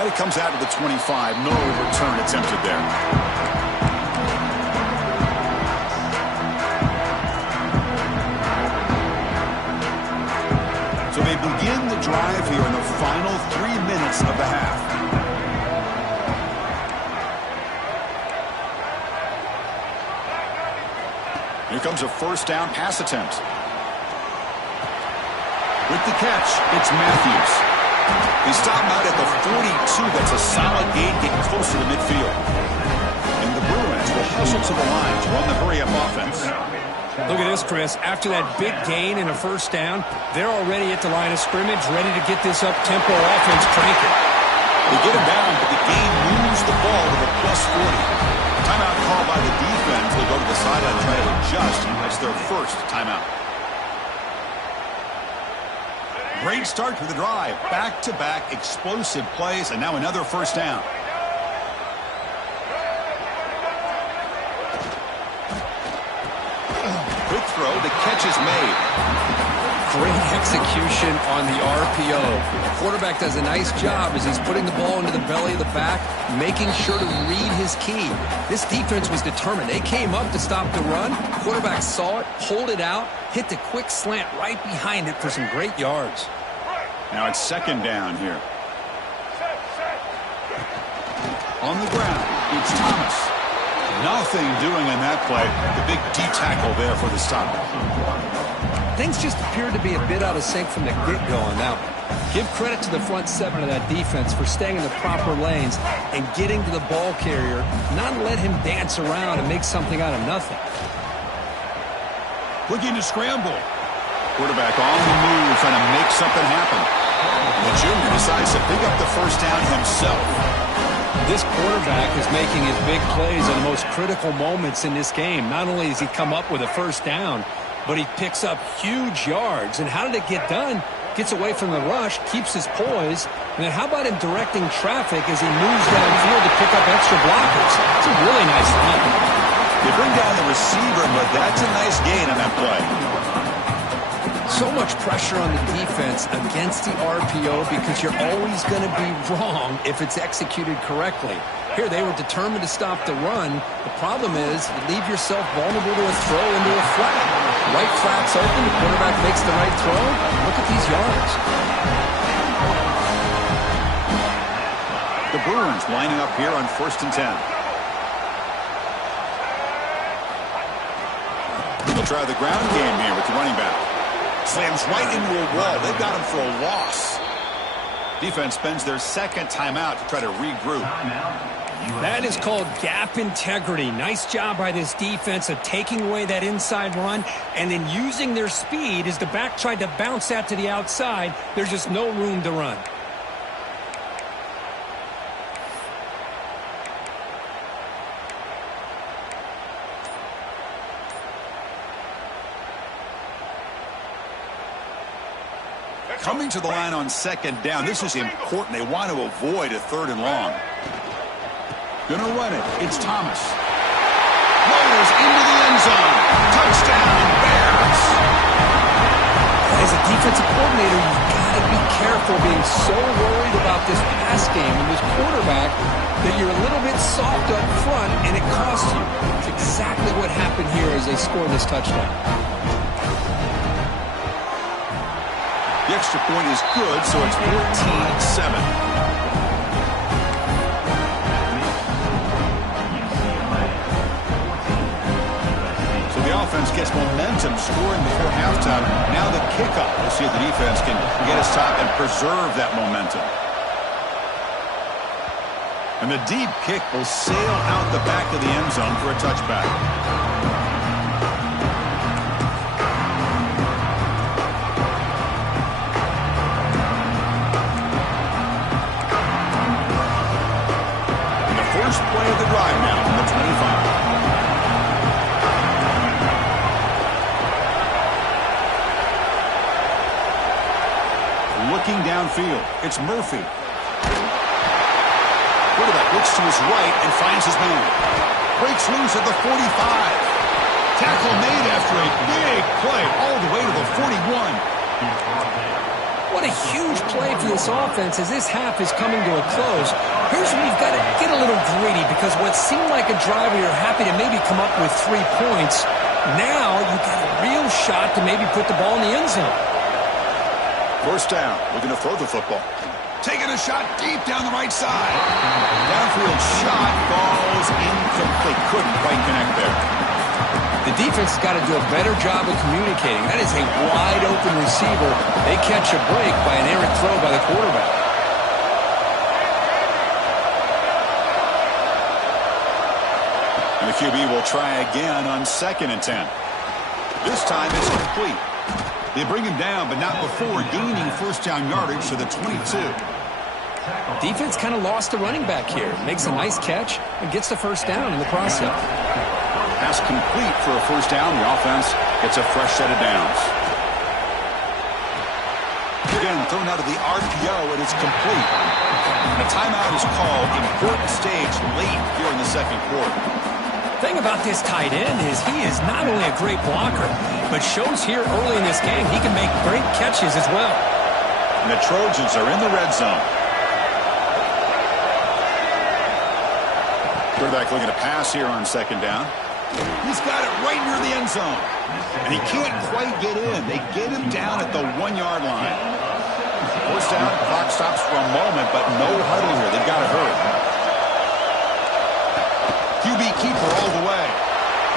And it comes out to the 25. No return attempted there. So they begin the drive here in the final 3 minutes of the half. Here comes a first down pass attempt. With the catch, it's Matthews. He stopped out at the 42. That's a solid gain, getting closer to midfield. And the Bruins will hustle to the line to run the hurry-up offense. Look at this, Chris. After that big gain and a first down, they're already at the line of scrimmage, ready to get this up-tempo offense cranking. They get him down, but the game moves the ball to the plus 40. Timeout call by the defense. They go to the sideline and try to adjust. That's their first timeout. Great start to the drive. Back-to-back explosive plays, and now another first down. Quick throw. The catch is made. Great execution on the RPO. The quarterback does a nice job as he's putting the ball into the belly of the back, making sure to read his key. This defense was determined. They came up to stop the run. Quarterback saw it, pulled it out, hit the quick slant right behind it for some great yards. Now it's second down here. On the ground, it's Thomas. Nothing doing in that play. The big D tackle there for the stop. Things just appeared to be a bit out of sync from the get-go on that one. Give credit to the front seven of that defense for staying in the proper lanes and getting to the ball carrier, not let him dance around and make something out of nothing. Looking to scramble. Quarterback on the move, trying to make something happen. The junior decides to pick up the first down himself. This quarterback is making his big plays in the most critical moments in this game. Not only does he come up with a first down, but he picks up huge yards. And how did it get done? Gets away from the rush, keeps his poise, and then how about him directing traffic as he moves downfield to pick up extra blockers? It's a really nice run. They bring down the receiver, but that's a nice gain on that play. So much pressure on the defense against the RPO because you're always going to be wrong if it's executed correctly. Here, they were determined to stop the run. The problem is you leave yourself vulnerable to a throw into a flat. Right flat's open, the quarterback makes the right throw. Look at these yards. The Bruins lining up here on 1st and 10. They'll try the ground game here with the running back. Slams right into a wall. They've got him for a loss. Defense spends their second timeout to try to regroup. That is called gap integrity. Nice job by this defense of taking away that inside run and then using their speed as the back tried to bounce that to the outside. There's just no room to run. Coming to the line on second down. This is important. They want to avoid a 3rd and long. Gonna run it. It's Thomas. Rolls into the end zone. Touchdown, Bears. As a defensive coordinator, you've got to be careful being so worried about this pass game and this quarterback that you're a little bit soft up front and it costs you. It's exactly what happened here as they score this touchdown. The extra point is good, so it's 14-7. So the offense gets momentum scoring before halftime. Now the kickoff. We'll see if the defense can get a stop and preserve that momentum. And the deep kick will sail out the back of the end zone for a touchback. Looking downfield, it's Murphy. Quarterback looks to his right and finds his man. Breaks loose at the 45. Tackle made after a big play all the way to the 41. What a huge play for this offense as this half is coming to a close. Here's where you've got to get a little greedy because what seemed like a drive where you're happy to maybe come up with 3 points, now you've got a real shot to maybe put the ball in the end zone. First down, looking to throw the football. Taking a shot deep down the right side. Downfield shot falls incomplete. Couldn't quite connect there. The defense has got to do a better job of communicating. That is a wide-open receiver. They catch a break by an errant throw by the quarterback. And the QB will try again on 2nd and 10. This time it's complete. They bring him down, but not before gaining first down yardage to the 22. Defense kind of lost the running back here. Makes a nice catch and gets the first down in the process. Pass complete for a first down. The offense gets a fresh set of downs. Again, thrown out of the RPO, and it's complete. And a timeout is called. Important stage late here in the second quarter. The thing about this tight end is he is not only a great blocker, but shows here early in this game he can make great catches as well. And the Trojans are in the red zone. Quarterback looking to pass here on 2nd down. He's got it right near the end zone. And he can't quite get in. They get him down at the 1-yard line. First down, clock stops for a moment, but no huddle here. They've got to hurry. QB keeper all the way.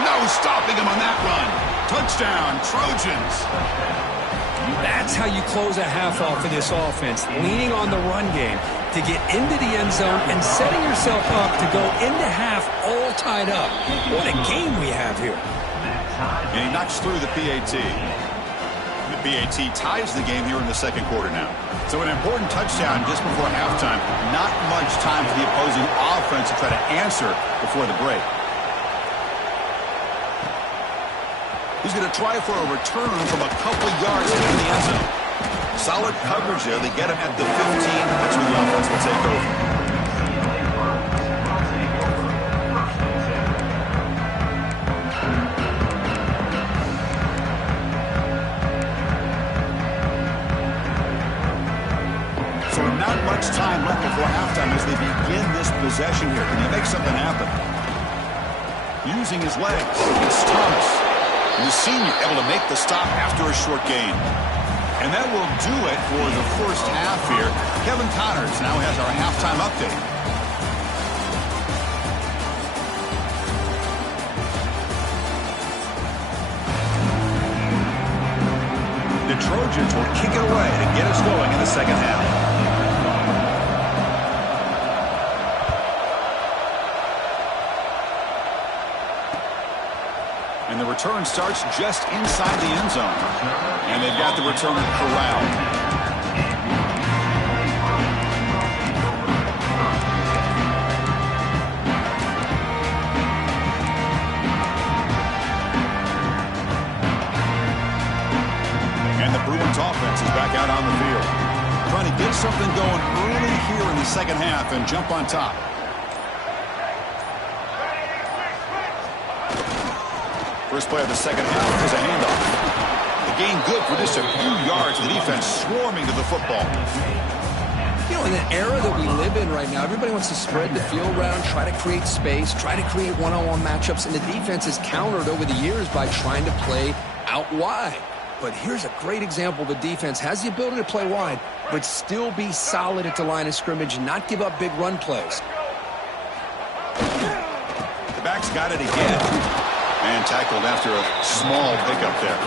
No stopping him on that run. Touchdown, Trojans. That's how you close a half off of this offense, leaning on the run game to get into the end zone and setting yourself up to go into half all tied up. What a game we have here. And he knocks through the PAT. The PAT ties the game here in the second quarter now. So an important touchdown just before halftime. Not much time for the opposing offense to try to answer before the break. He's going to try for a return from a couple yards into the end zone. Solid coverage there. They get him at the 15. That's where the offense will take over. So not much time left before halftime as they begin this possession here. Can he make something happen? Using his legs, it's Thomas. And the senior able to make the stop after a short gain. And that will do it for the first half here. Kevin Connors now has our halftime update. The Trojans will kick it away to get us going in the second half. And the return starts just inside the end zone. And they've got the return corralled. And the Bruins offense is back out on the field. Trying to get something going early here in the second half and jump on top. First play of the second half is a handoff. The gain good for just a few yards. The defense swarming to the football. You know, in the era that we live in right now, everybody wants to spread the field around, try to create space, try to create one-on-one matchups, and the defense has countered over the years by trying to play out wide. But here's a great example. The defense has the ability to play wide, but still be solid at the line of scrimmage and not give up big run plays. The back's got it again. And tackled after a small pickup there.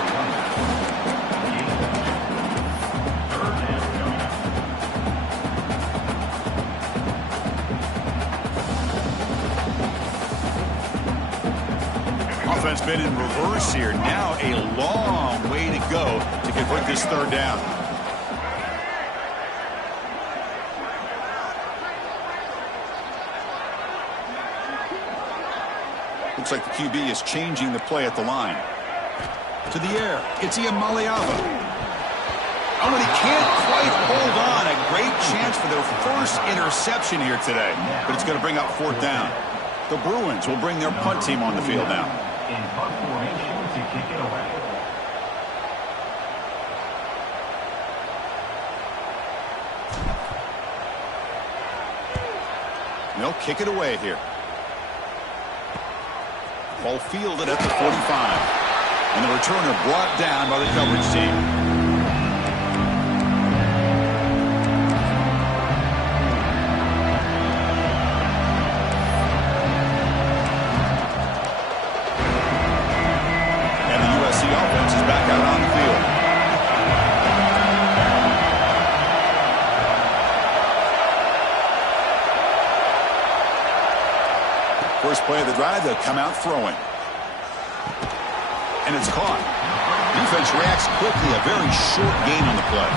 Offense been in reverse here. Now a long way to go to convert this third down. Looks like the QB is changing the play at the line. To the air, it's Ian Maliava. Oh, and he can't quite hold on. A great chance for their first interception here today. But it's going to bring up fourth down. The Bruins will bring their punt team on the field now. In punt formation to kick it away. They'll kick it away here. Ball fielded at the 45. And the returner brought down by the coverage team. First play of the drive, they'll come out throwing. And it's caught. Defense reacts quickly. A very short gain on the play.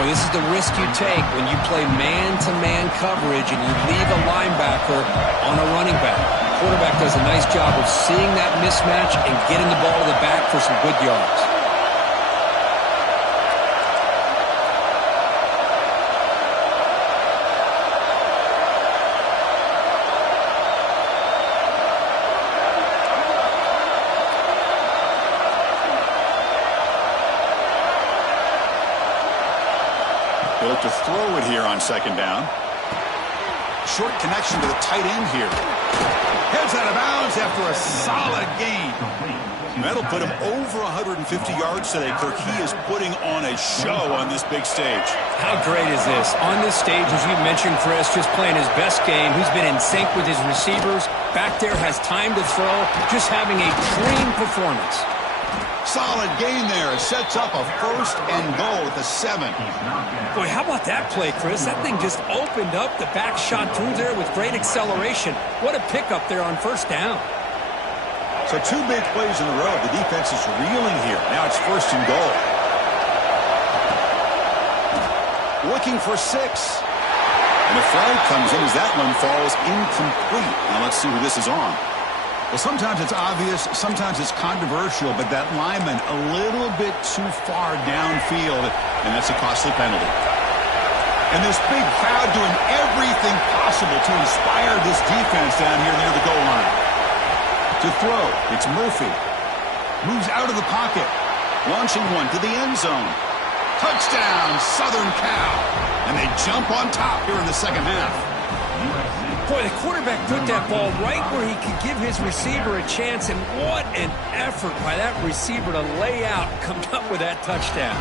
Well, this is the risk you take when you play man-to-man coverage and you leave a linebacker on a running back. Quarterback does a nice job of seeing that mismatch and getting the ball to the back for some good yards. They look to throw it here on second down. Short connection to the tight end here. Heads out of bounds after a solid gain. That'll put him over 150 yards today. Kirk, he is putting on a show on this big stage. How great is this? On this stage, as you mentioned, Chris, just playing his best game. He's been in sync with his receivers. Back there, has time to throw. Just having a dream performance. Solid gain there. It sets up a first and goal at the 7. Boy, how about that play, Chris? That thing just opened up. The back shot through there with great acceleration. What a pickup there on first down. So 2 big plays in a row. The defense is reeling here. Now it's first and goal. Looking for 6. And a flag comes in as that one falls incomplete. Now let's see who this is on. Well, sometimes it's obvious, sometimes it's controversial, but that lineman a little bit too far downfield, and that's a costly penalty. And this big crowd doing everything possible to inspire this defense down here near the goal line. To throw, it's Murphy. Moves out of the pocket. Launching one to the end zone. Touchdown, Southern Cal. And they jump on top here in the second half. Boy, the quarterback put that ball right where he could give his receiver a chance, and what an effort by that receiver to lay out and come up with that touchdown.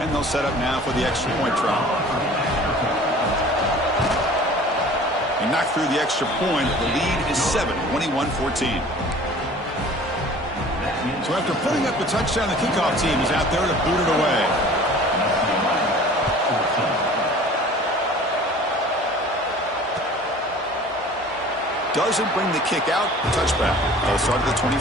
And they'll set up now for the extra point try. They knock through the extra point. The lead is 7, 21-14. So after putting up the touchdown, the kickoff team is out there to boot it away. Doesn't bring the kick out. Touchback. They'll start at the 25.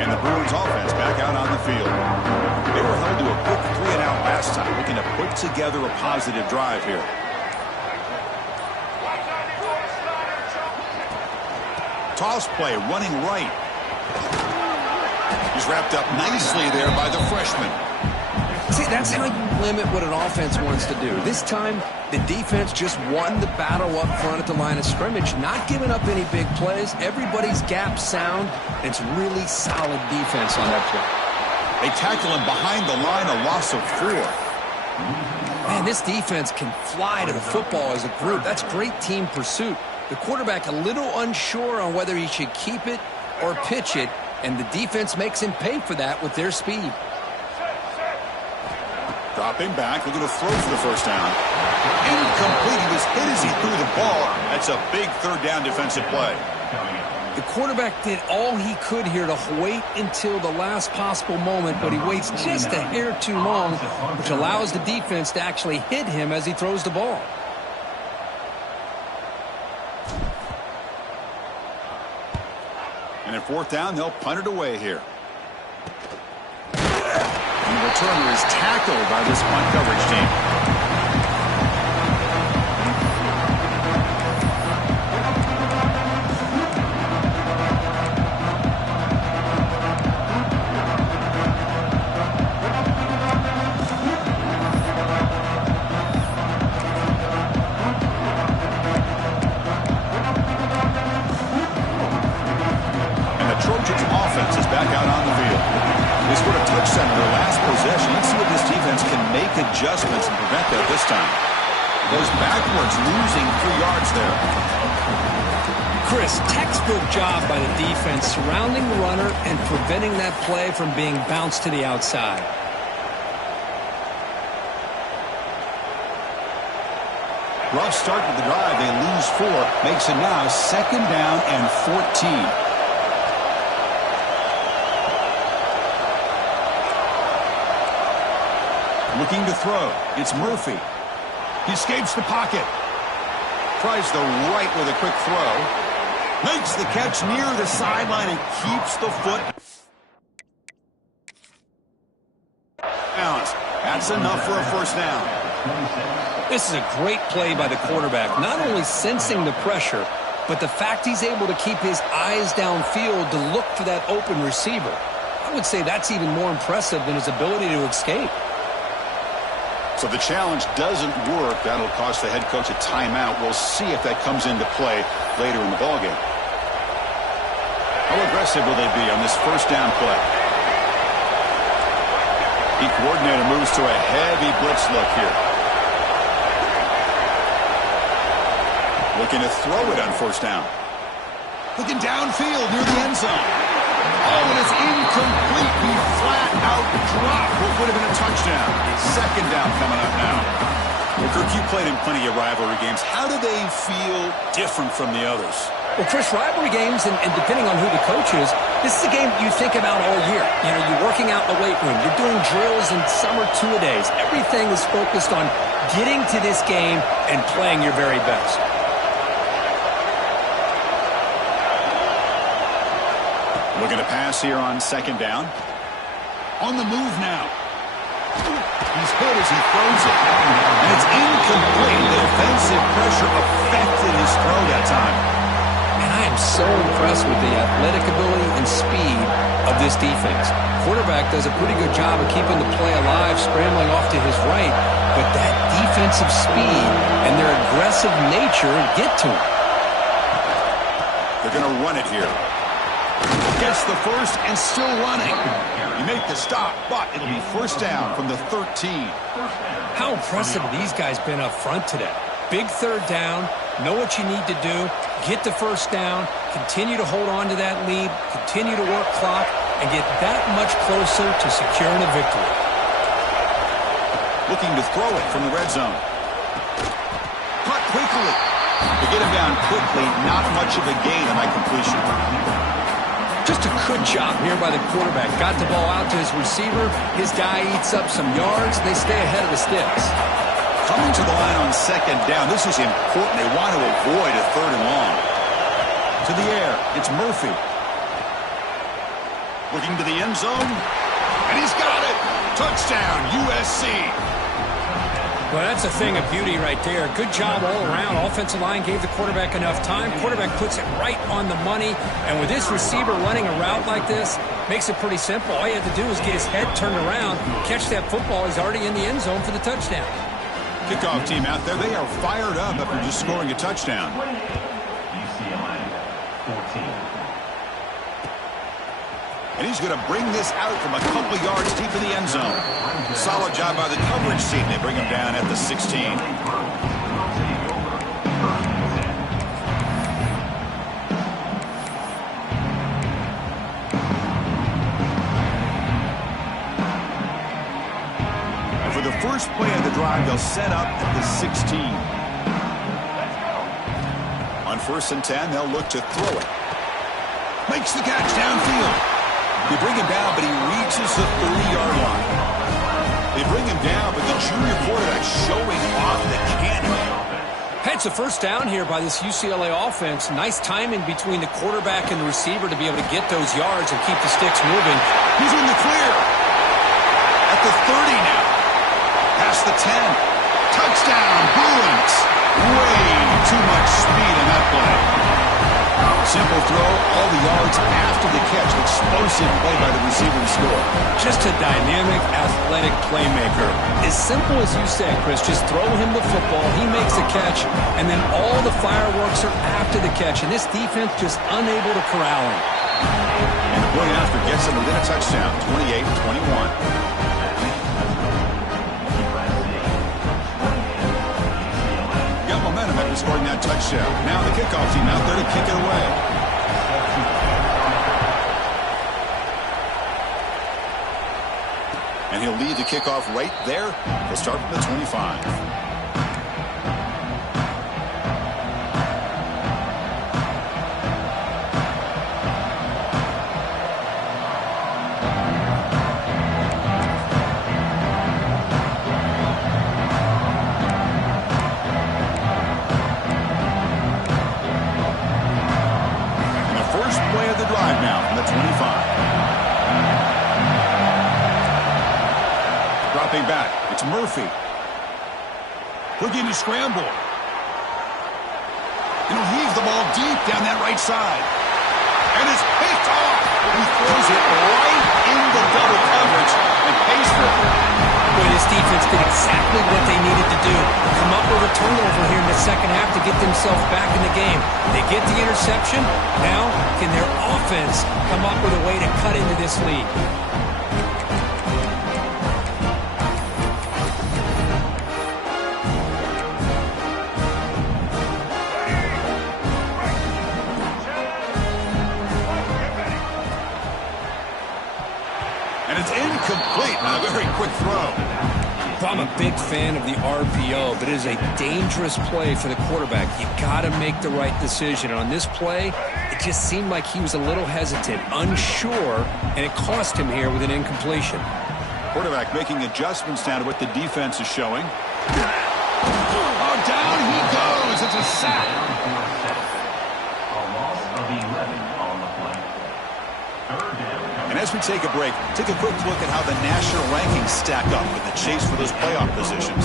And the Bruins offense back out on the field. They were held to a quick 3-and-out last time, looking to put together a positive drive here. Toss play, running right. He's wrapped up nicely there by the freshman. See, that's how you limit what an offense wants to do. This time, the defense just won the battle up front at the line of scrimmage, not giving up any big plays. Everybody's gap sound. It's really solid defense on that play. They tackle him behind the line, a loss of 4. Man, this defense can fly to the football as a group. That's great team pursuit. The quarterback a little unsure on whether he should keep it or pitch it, and the defense makes him pay for that with their speed. Dropping back, looking to throw for the first down. Incomplete. He was hit as he threw the ball. That's a big third down defensive play. The quarterback did all he could here to wait until the last possible moment, but he waits just a hair too long, which allows the defense to actually hit him as he throws the ball. And at fourth down, they'll punt it away here. returner is tackled by this punt coverage team. Trojans offense is back out on the field. They scored a touchdown in their last possession. Let's see if this defense can make adjustments and prevent that this time. Goes backwards, losing 3 yards there. Chris, textbook job by the defense surrounding the runner and preventing that play from being bounced to the outside. Rough start to the drive. They lose 4. Makes it now 2nd down and 14. Looking to throw. It's Murphy. He escapes the pocket. Tries the right with a quick throw. Makes the catch near the sideline and keeps the foot. That's enough for a first down. This is a great play by the quarterback. Not only sensing the pressure, but the fact he's able to keep his eyes downfield to look for that open receiver. I would say that's even more impressive than his ability to escape. So the challenge doesn't work. That'll cost the head coach a timeout. We'll see if that comes into play later in the ballgame. How aggressive will they be on this first down play? The coordinator moves to a heavy blitz look here. Looking to throw it on first down. Looking downfield near the end zone. Oh, and it's incomplete. He flat out dropped what would have been a touchdown. 2nd down coming up now. Well, Kirk, you played in plenty of rivalry games. How do they feel different from the others? Well, Chris, rivalry games, and depending on who the coach is, this is a game you think about all year. You know, you're working out in the weight room. You're doing drills in summer two-a-days. Everything is focused on getting to this game and playing your very best. Looking to pass here on 2nd down. On the move now. He's hit as he throws it. And it's incomplete. The defensive pressure affected his throw that time. And I am so impressed with the athletic ability and speed of this defense. Quarterback does a pretty good job of keeping the play alive, scrambling off to his right. But that defensive speed and their aggressive nature get to him. They're going to run it here. Gets the first and still running. You make the stop, but it'll be first down from the 13. How impressive have these guys been up front today? Big 3rd down, know what you need to do, get the first down, continue to hold on to that lead, continue to work clock, and get that much closer to securing a victory. Looking to throw it from the red zone. Cut quickly. To get him down quickly, not much of a gain on that completion. Just a good job here by the quarterback. Got the ball out to his receiver. His guy eats up some yards. They stay ahead of the sticks. Coming to the line on 2nd down. This is important. They want to avoid a 3rd and long. To the air. It's Murphy. Looking to the end zone. And he's got it. Touchdown, USC. Well, that's a thing of beauty right there. Good job all around. Offensive line gave the quarterback enough time. Quarterback puts it right on the money. And with this receiver running a route like this, makes it pretty simple. All you have to do is get his head turned around, catch that football. He's already in the end zone for the touchdown. Kickoff team out there. They are fired up after just scoring a touchdown. UCLA 14. And he's going to bring this out from a couple yards deep in the end zone. Solid job by the coverage team. They bring him down at the 16. And for the first play of the drive, they'll set up at the 16. On 1st and 10, they'll look to throw it. Makes the catch downfield. They bring him down, but he reaches the 30-yard line. They bring him down, but the junior quarterback showing off the cannon. It's a first down here by this UCLA offense. Nice timing between the quarterback and the receiver to be able to get those yards and keep the sticks moving. He's in the clear. At the 30 now. Past the 10. Touchdown, Bruins. Way too much speed in that play. Simple throw, all the yards after the catch. Explosive play by the receiver to score. Just a dynamic, athletic playmaker. As simple as you said, Chris, just throw him the football, he makes a catch, and then all the fireworks are after the catch. And this defense just unable to corral him. And the point after gets him within a touchdown, 28-21. Momentum after scoring that touchdown. Now the kickoff team out there to kick it away. And he'll lead the kickoff right there. He'll start from the 25. Back. It's Murphy. Looking to scramble. And he'll heave the ball deep down that right side. And it's picked off. He throws it right into double coverage and pays for it. Boy, this defense did exactly what they needed to do. Come up with a turnover here in the second half to get themselves back in the game. They get the interception. Now, can their offense come up with a way to cut into this lead? Complete and a very quick throw. I'm a big fan of the RPO, but it is a dangerous play for the quarterback. You got to make the right decision. And on this play, it just seemed like he was a little hesitant, unsure, and it cost him here with an incompletion. Quarterback making adjustments now to what the defense is showing. Oh, down he goes. It's a sack. A loss of 11 on the play. Third down. And as we take a break, take a quick look at how the national rankings stack up with the chase for those playoff positions.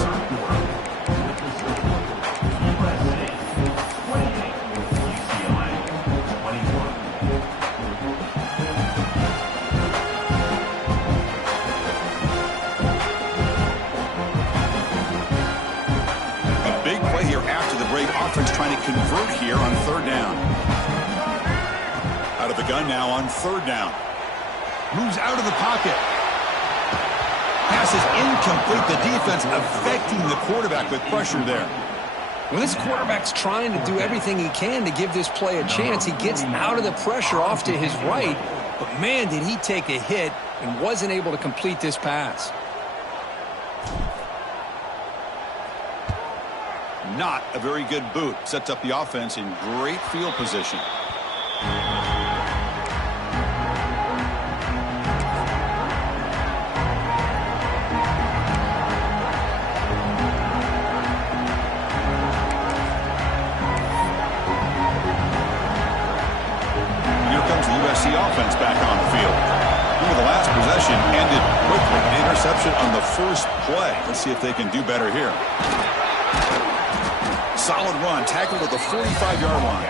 A big play here after the break. Offense trying to convert here on third down. Out of the gun now on third down. Moves out of the pocket. Pass is incomplete. The defense affecting the quarterback with pressure there. When this quarterback's trying to do everything he can to give this play a chance, he gets out of the pressure off to his right. But, man, did he take a hit and wasn't able to complete this pass. Not a very good boot. Sets up the offense in great field position. Offense back on the field. Look, the last possession ended quickly. An interception on the first play. Let's see if they can do better here. Solid run, tackled at the 45-yard line.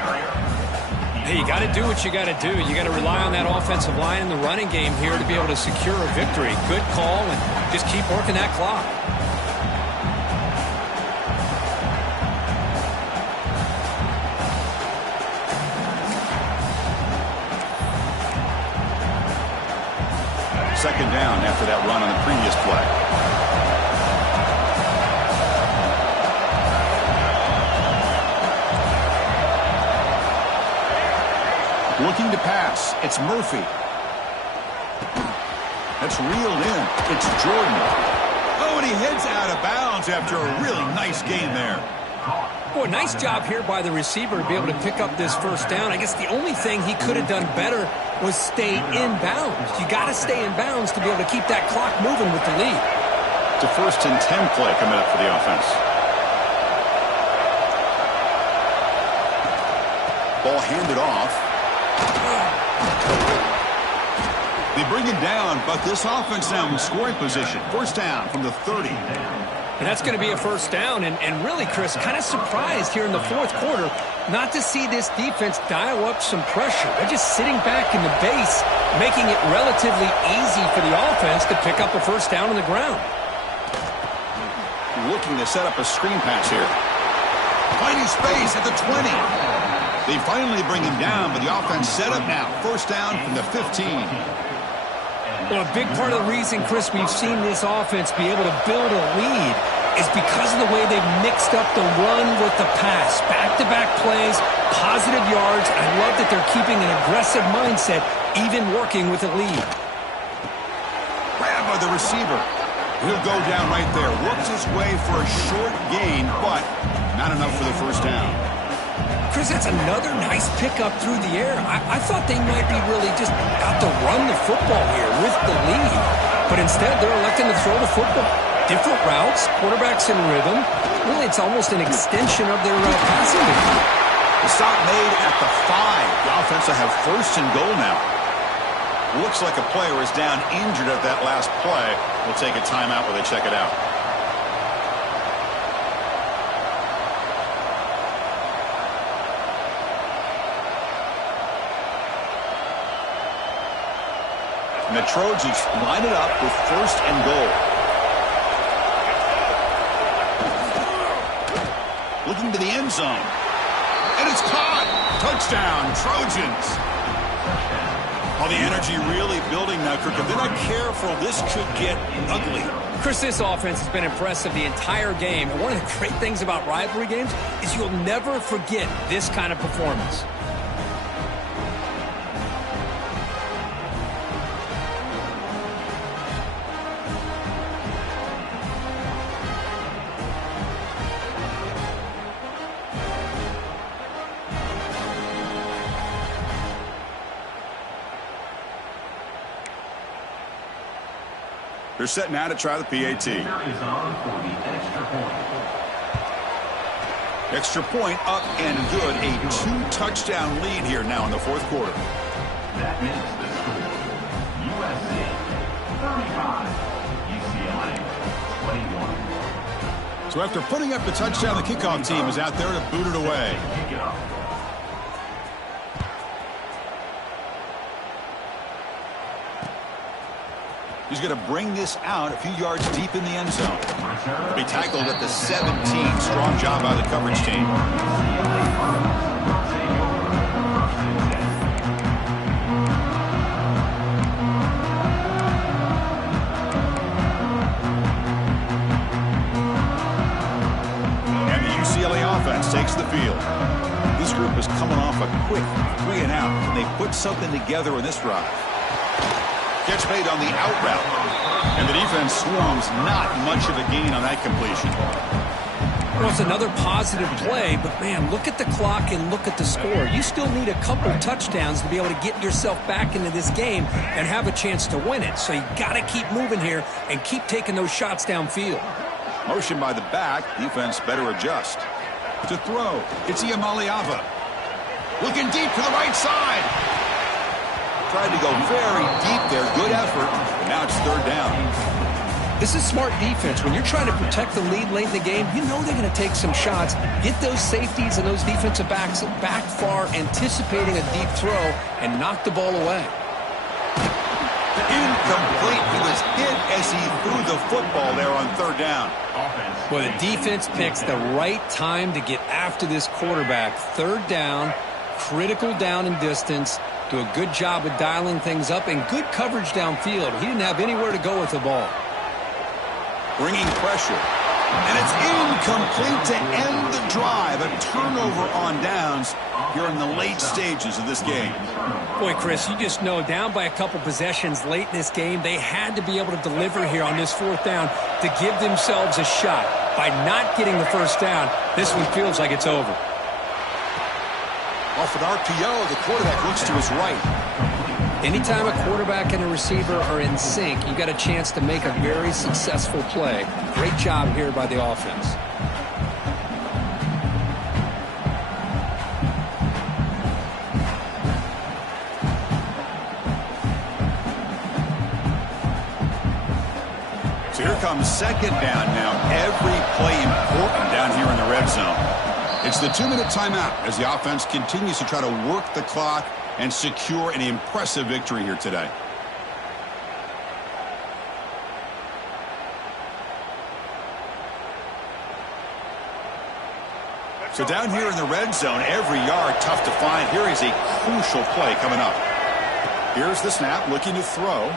Hey, you got to do what you got to do. You got to rely on that offensive line in the running game here to be able to secure a victory. Good call, and just keep working that clock. Second down after that run on the previous play. Looking to pass. It's Murphy. That's reeled in. It's Jordan. Oh, and he heads out of bounds after a really nice gain there. Boy, nice job here by the receiver to be able to pick up this first down. I guess the only thing he could have done better was stay in bounds. You got to stay in bounds to be able to keep that clock moving with the lead. It's a 1st and 10 play coming up for the offense. Ball handed off. They bring him down, but this offense now in scoring position. First down from the 30. And that's going to be a first down. And really, Chris, kind of surprised here in the fourth quarter not to see this defense dial up some pressure. They're just sitting back in the base, making it relatively easy for the offense to pick up a first down on the ground. Looking to set up a screen pass here. Finding space at the 20. They finally bring him down, but the offense set up now. First down from the 15. Well, a big part of the reason, Chris, we've seen this offense be able to build a lead is because of the way they've mixed up the run with the pass. Back-to-back plays, positive yards. I love that they're keeping an aggressive mindset, even working with a lead. Grab by the receiver. He'll go down right there. Works his way for a short gain, but not enough for the first down. Chris, that's another nice pickup through the air. I thought they might be really just out to run the football here with the lead. But instead, they're electing to throw the football. Different routes, quarterbacks in rhythm. Really, it's almost an extension of their passing game. The stop made at the 5. The offense will have first and goal now. Looks like a player is down injured at that last play. We'll take a timeout while they check it out. And the Trojans line it up with first and goal. Looking to the end zone. And it's caught. Touchdown, Trojans. All the energy really building now, Kirk. If they're not careful, this could get ugly. Chris, this offense has been impressive the entire game. And one of the great things about rivalry games is you'll never forget this kind of performance. They're setting out to try the PAT. Extra point up and good. A 2-touchdown lead here now in the fourth quarter. That makes the score USC 35, UCLA 21. So after putting up the touchdown, the kickoff team is out there to boot it away. Kick it off. He's going to bring this out a few yards deep in the end zone. He'll be tackled at the 17. Strong job by the coverage team. And the UCLA offense takes the field. This group is coming off a quick 3 and out, and they put something together in this drive. Catch made on the out route. And the defense swarms. Not much of a gain on that completion. Well, it's another positive play, but, man, look at the clock and look at the score. You still need a couple touchdowns to be able to get yourself back into this game and have a chance to win it. So you got to keep moving here and keep taking those shots downfield. Motion by the back. Defense better adjust. To throw. It's Iamaleava. Looking deep to the right side. Tried to go very deep there. Good effort. But now it's third down. This is smart defense. When you're trying to protect the lead late in the game, you know they're going to take some shots. Get those safeties and those defensive backs back far, anticipating a deep throw, and knock the ball away. Incomplete. He was hit as he threw the football there on third down. Well, the defense picks the right time to get after this quarterback. Third down, critical down and distance. Do a good job of dialing things up and good coverage downfield. He didn't have anywhere to go with the ball. Bringing pressure. And it's incomplete to end the drive. A turnover on downs here in the late stages of this game. Boy, Chris, you just know down by a couple possessions late in this game, they had to be able to deliver here on this fourth down to give themselves a shot. By not getting the first down, this one feels like it's over. Off an RPO, the quarterback looks to his right. Anytime a quarterback and a receiver are in sync, you got a chance to make a very successful play. Great job here by the offense. Here comes second down now. Every play important down here in the red zone. It's the 2-minute timeout as the offense continues to try to work the clock and secure an impressive victory here today. So down here in the red zone, every yard tough to find. Here is a crucial play coming up. Here's the snap, looking to throw.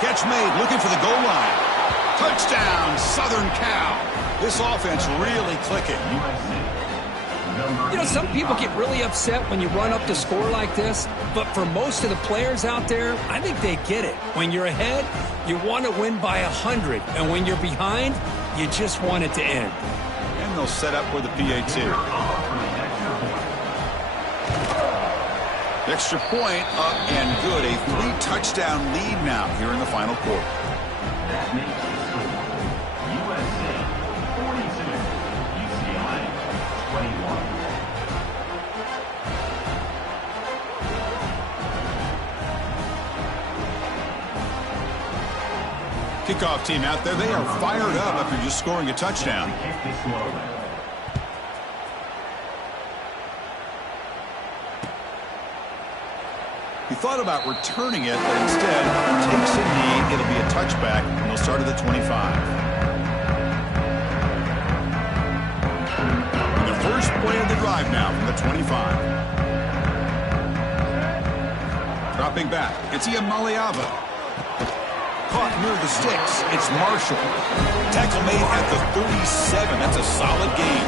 Catch made, looking for the goal line. Touchdown, Southern Cal. This offense really clicking. You know, some people get really upset when you run up to score like this, but for most of the players out there, I think they get it. When you're ahead, you want to win by 100, and when you're behind, you just want it to end. And they'll set up with a PAT. Extra point up and good. A 3-touchdown lead now here in the final quarter. That makes the score USA 42, UCLA 21. Kickoff team out there. They are fired up after just scoring a touchdown. He thought about returning it, but instead takes a knee. It'll be a touchback, and they'll start at the 25. And the first play of the drive now from the 25. Dropping back, it's Iamaleava. Caught near the sticks. It's Marshall. Tackle made at the 37. That's a solid gain.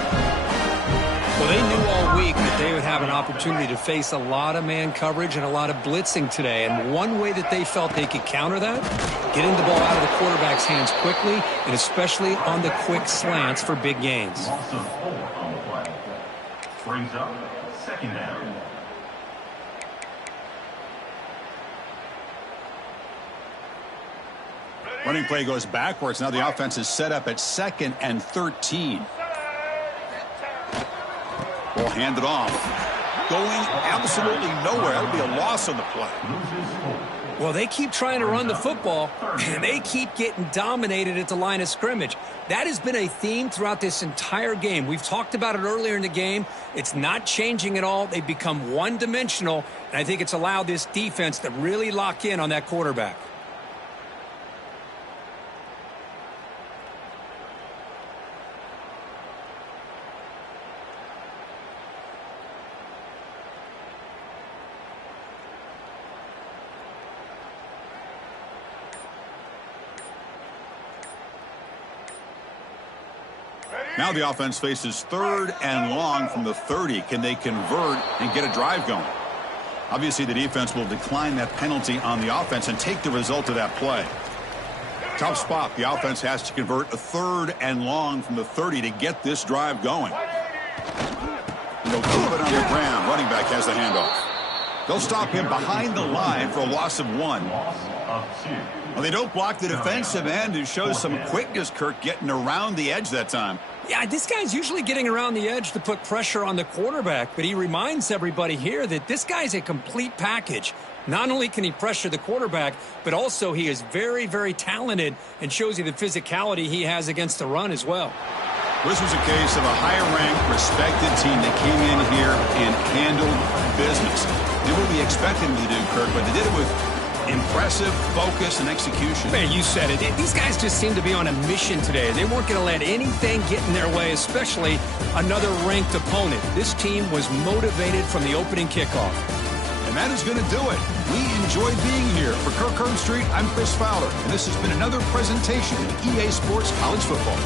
Well, they knew all week that they would have an opportunity to face a lot of man coverage and a lot of blitzing today. And one way that they felt they could counter that, getting the ball out of the quarterback's hands quickly, and especially on the quick slants for big gains. Loss of 4 on the play. Brings up second down. Running play goes backwards. Now the offense is set up at 2nd and 13. Ball handed off. Going absolutely nowhere. That'll be a loss on the play. Well, they keep trying to run the football, and they keep getting dominated at the line of scrimmage. That has been a theme throughout this entire game. We've talked about it earlier in the game. It's not changing at all. They've become one-dimensional, and I think it's allowed this defense to really lock in on that quarterback. Now the offense faces 3rd and long from the 30. Can they convert and get a drive going? Obviously, the defense will decline that penalty on the offense and take the result of that play. Tough spot. The offense has to convert a 3rd and long from the 30 to get this drive going. They'll move it on the ground. Running back has the handoff. They'll stop him behind the line for a loss of 1. Loss of 2. Well, they don't block the defensive end, who shows some quickness, Kirk, getting around the edge that time. Yeah, this guy's usually getting around the edge to put pressure on the quarterback, but he reminds everybody here that this guy's a complete package. Not only can he pressure the quarterback, but also he is very, very talented and shows you the physicality he has against the run as well. This was a case of a higher-ranked, respected team that came in here and handled business. Did what we expected them to do, Kirk, but they did it with impressive focus and execution. Man, you said it. These guys just seem to be on a mission today. They weren't going to let anything get in their way, especially another ranked opponent. This team was motivated from the opening kickoff. And that is going to do it. We enjoyed being here. For Kirk Herbstreit, I'm Chris Fowler, and this has been another presentation of EA Sports College Football.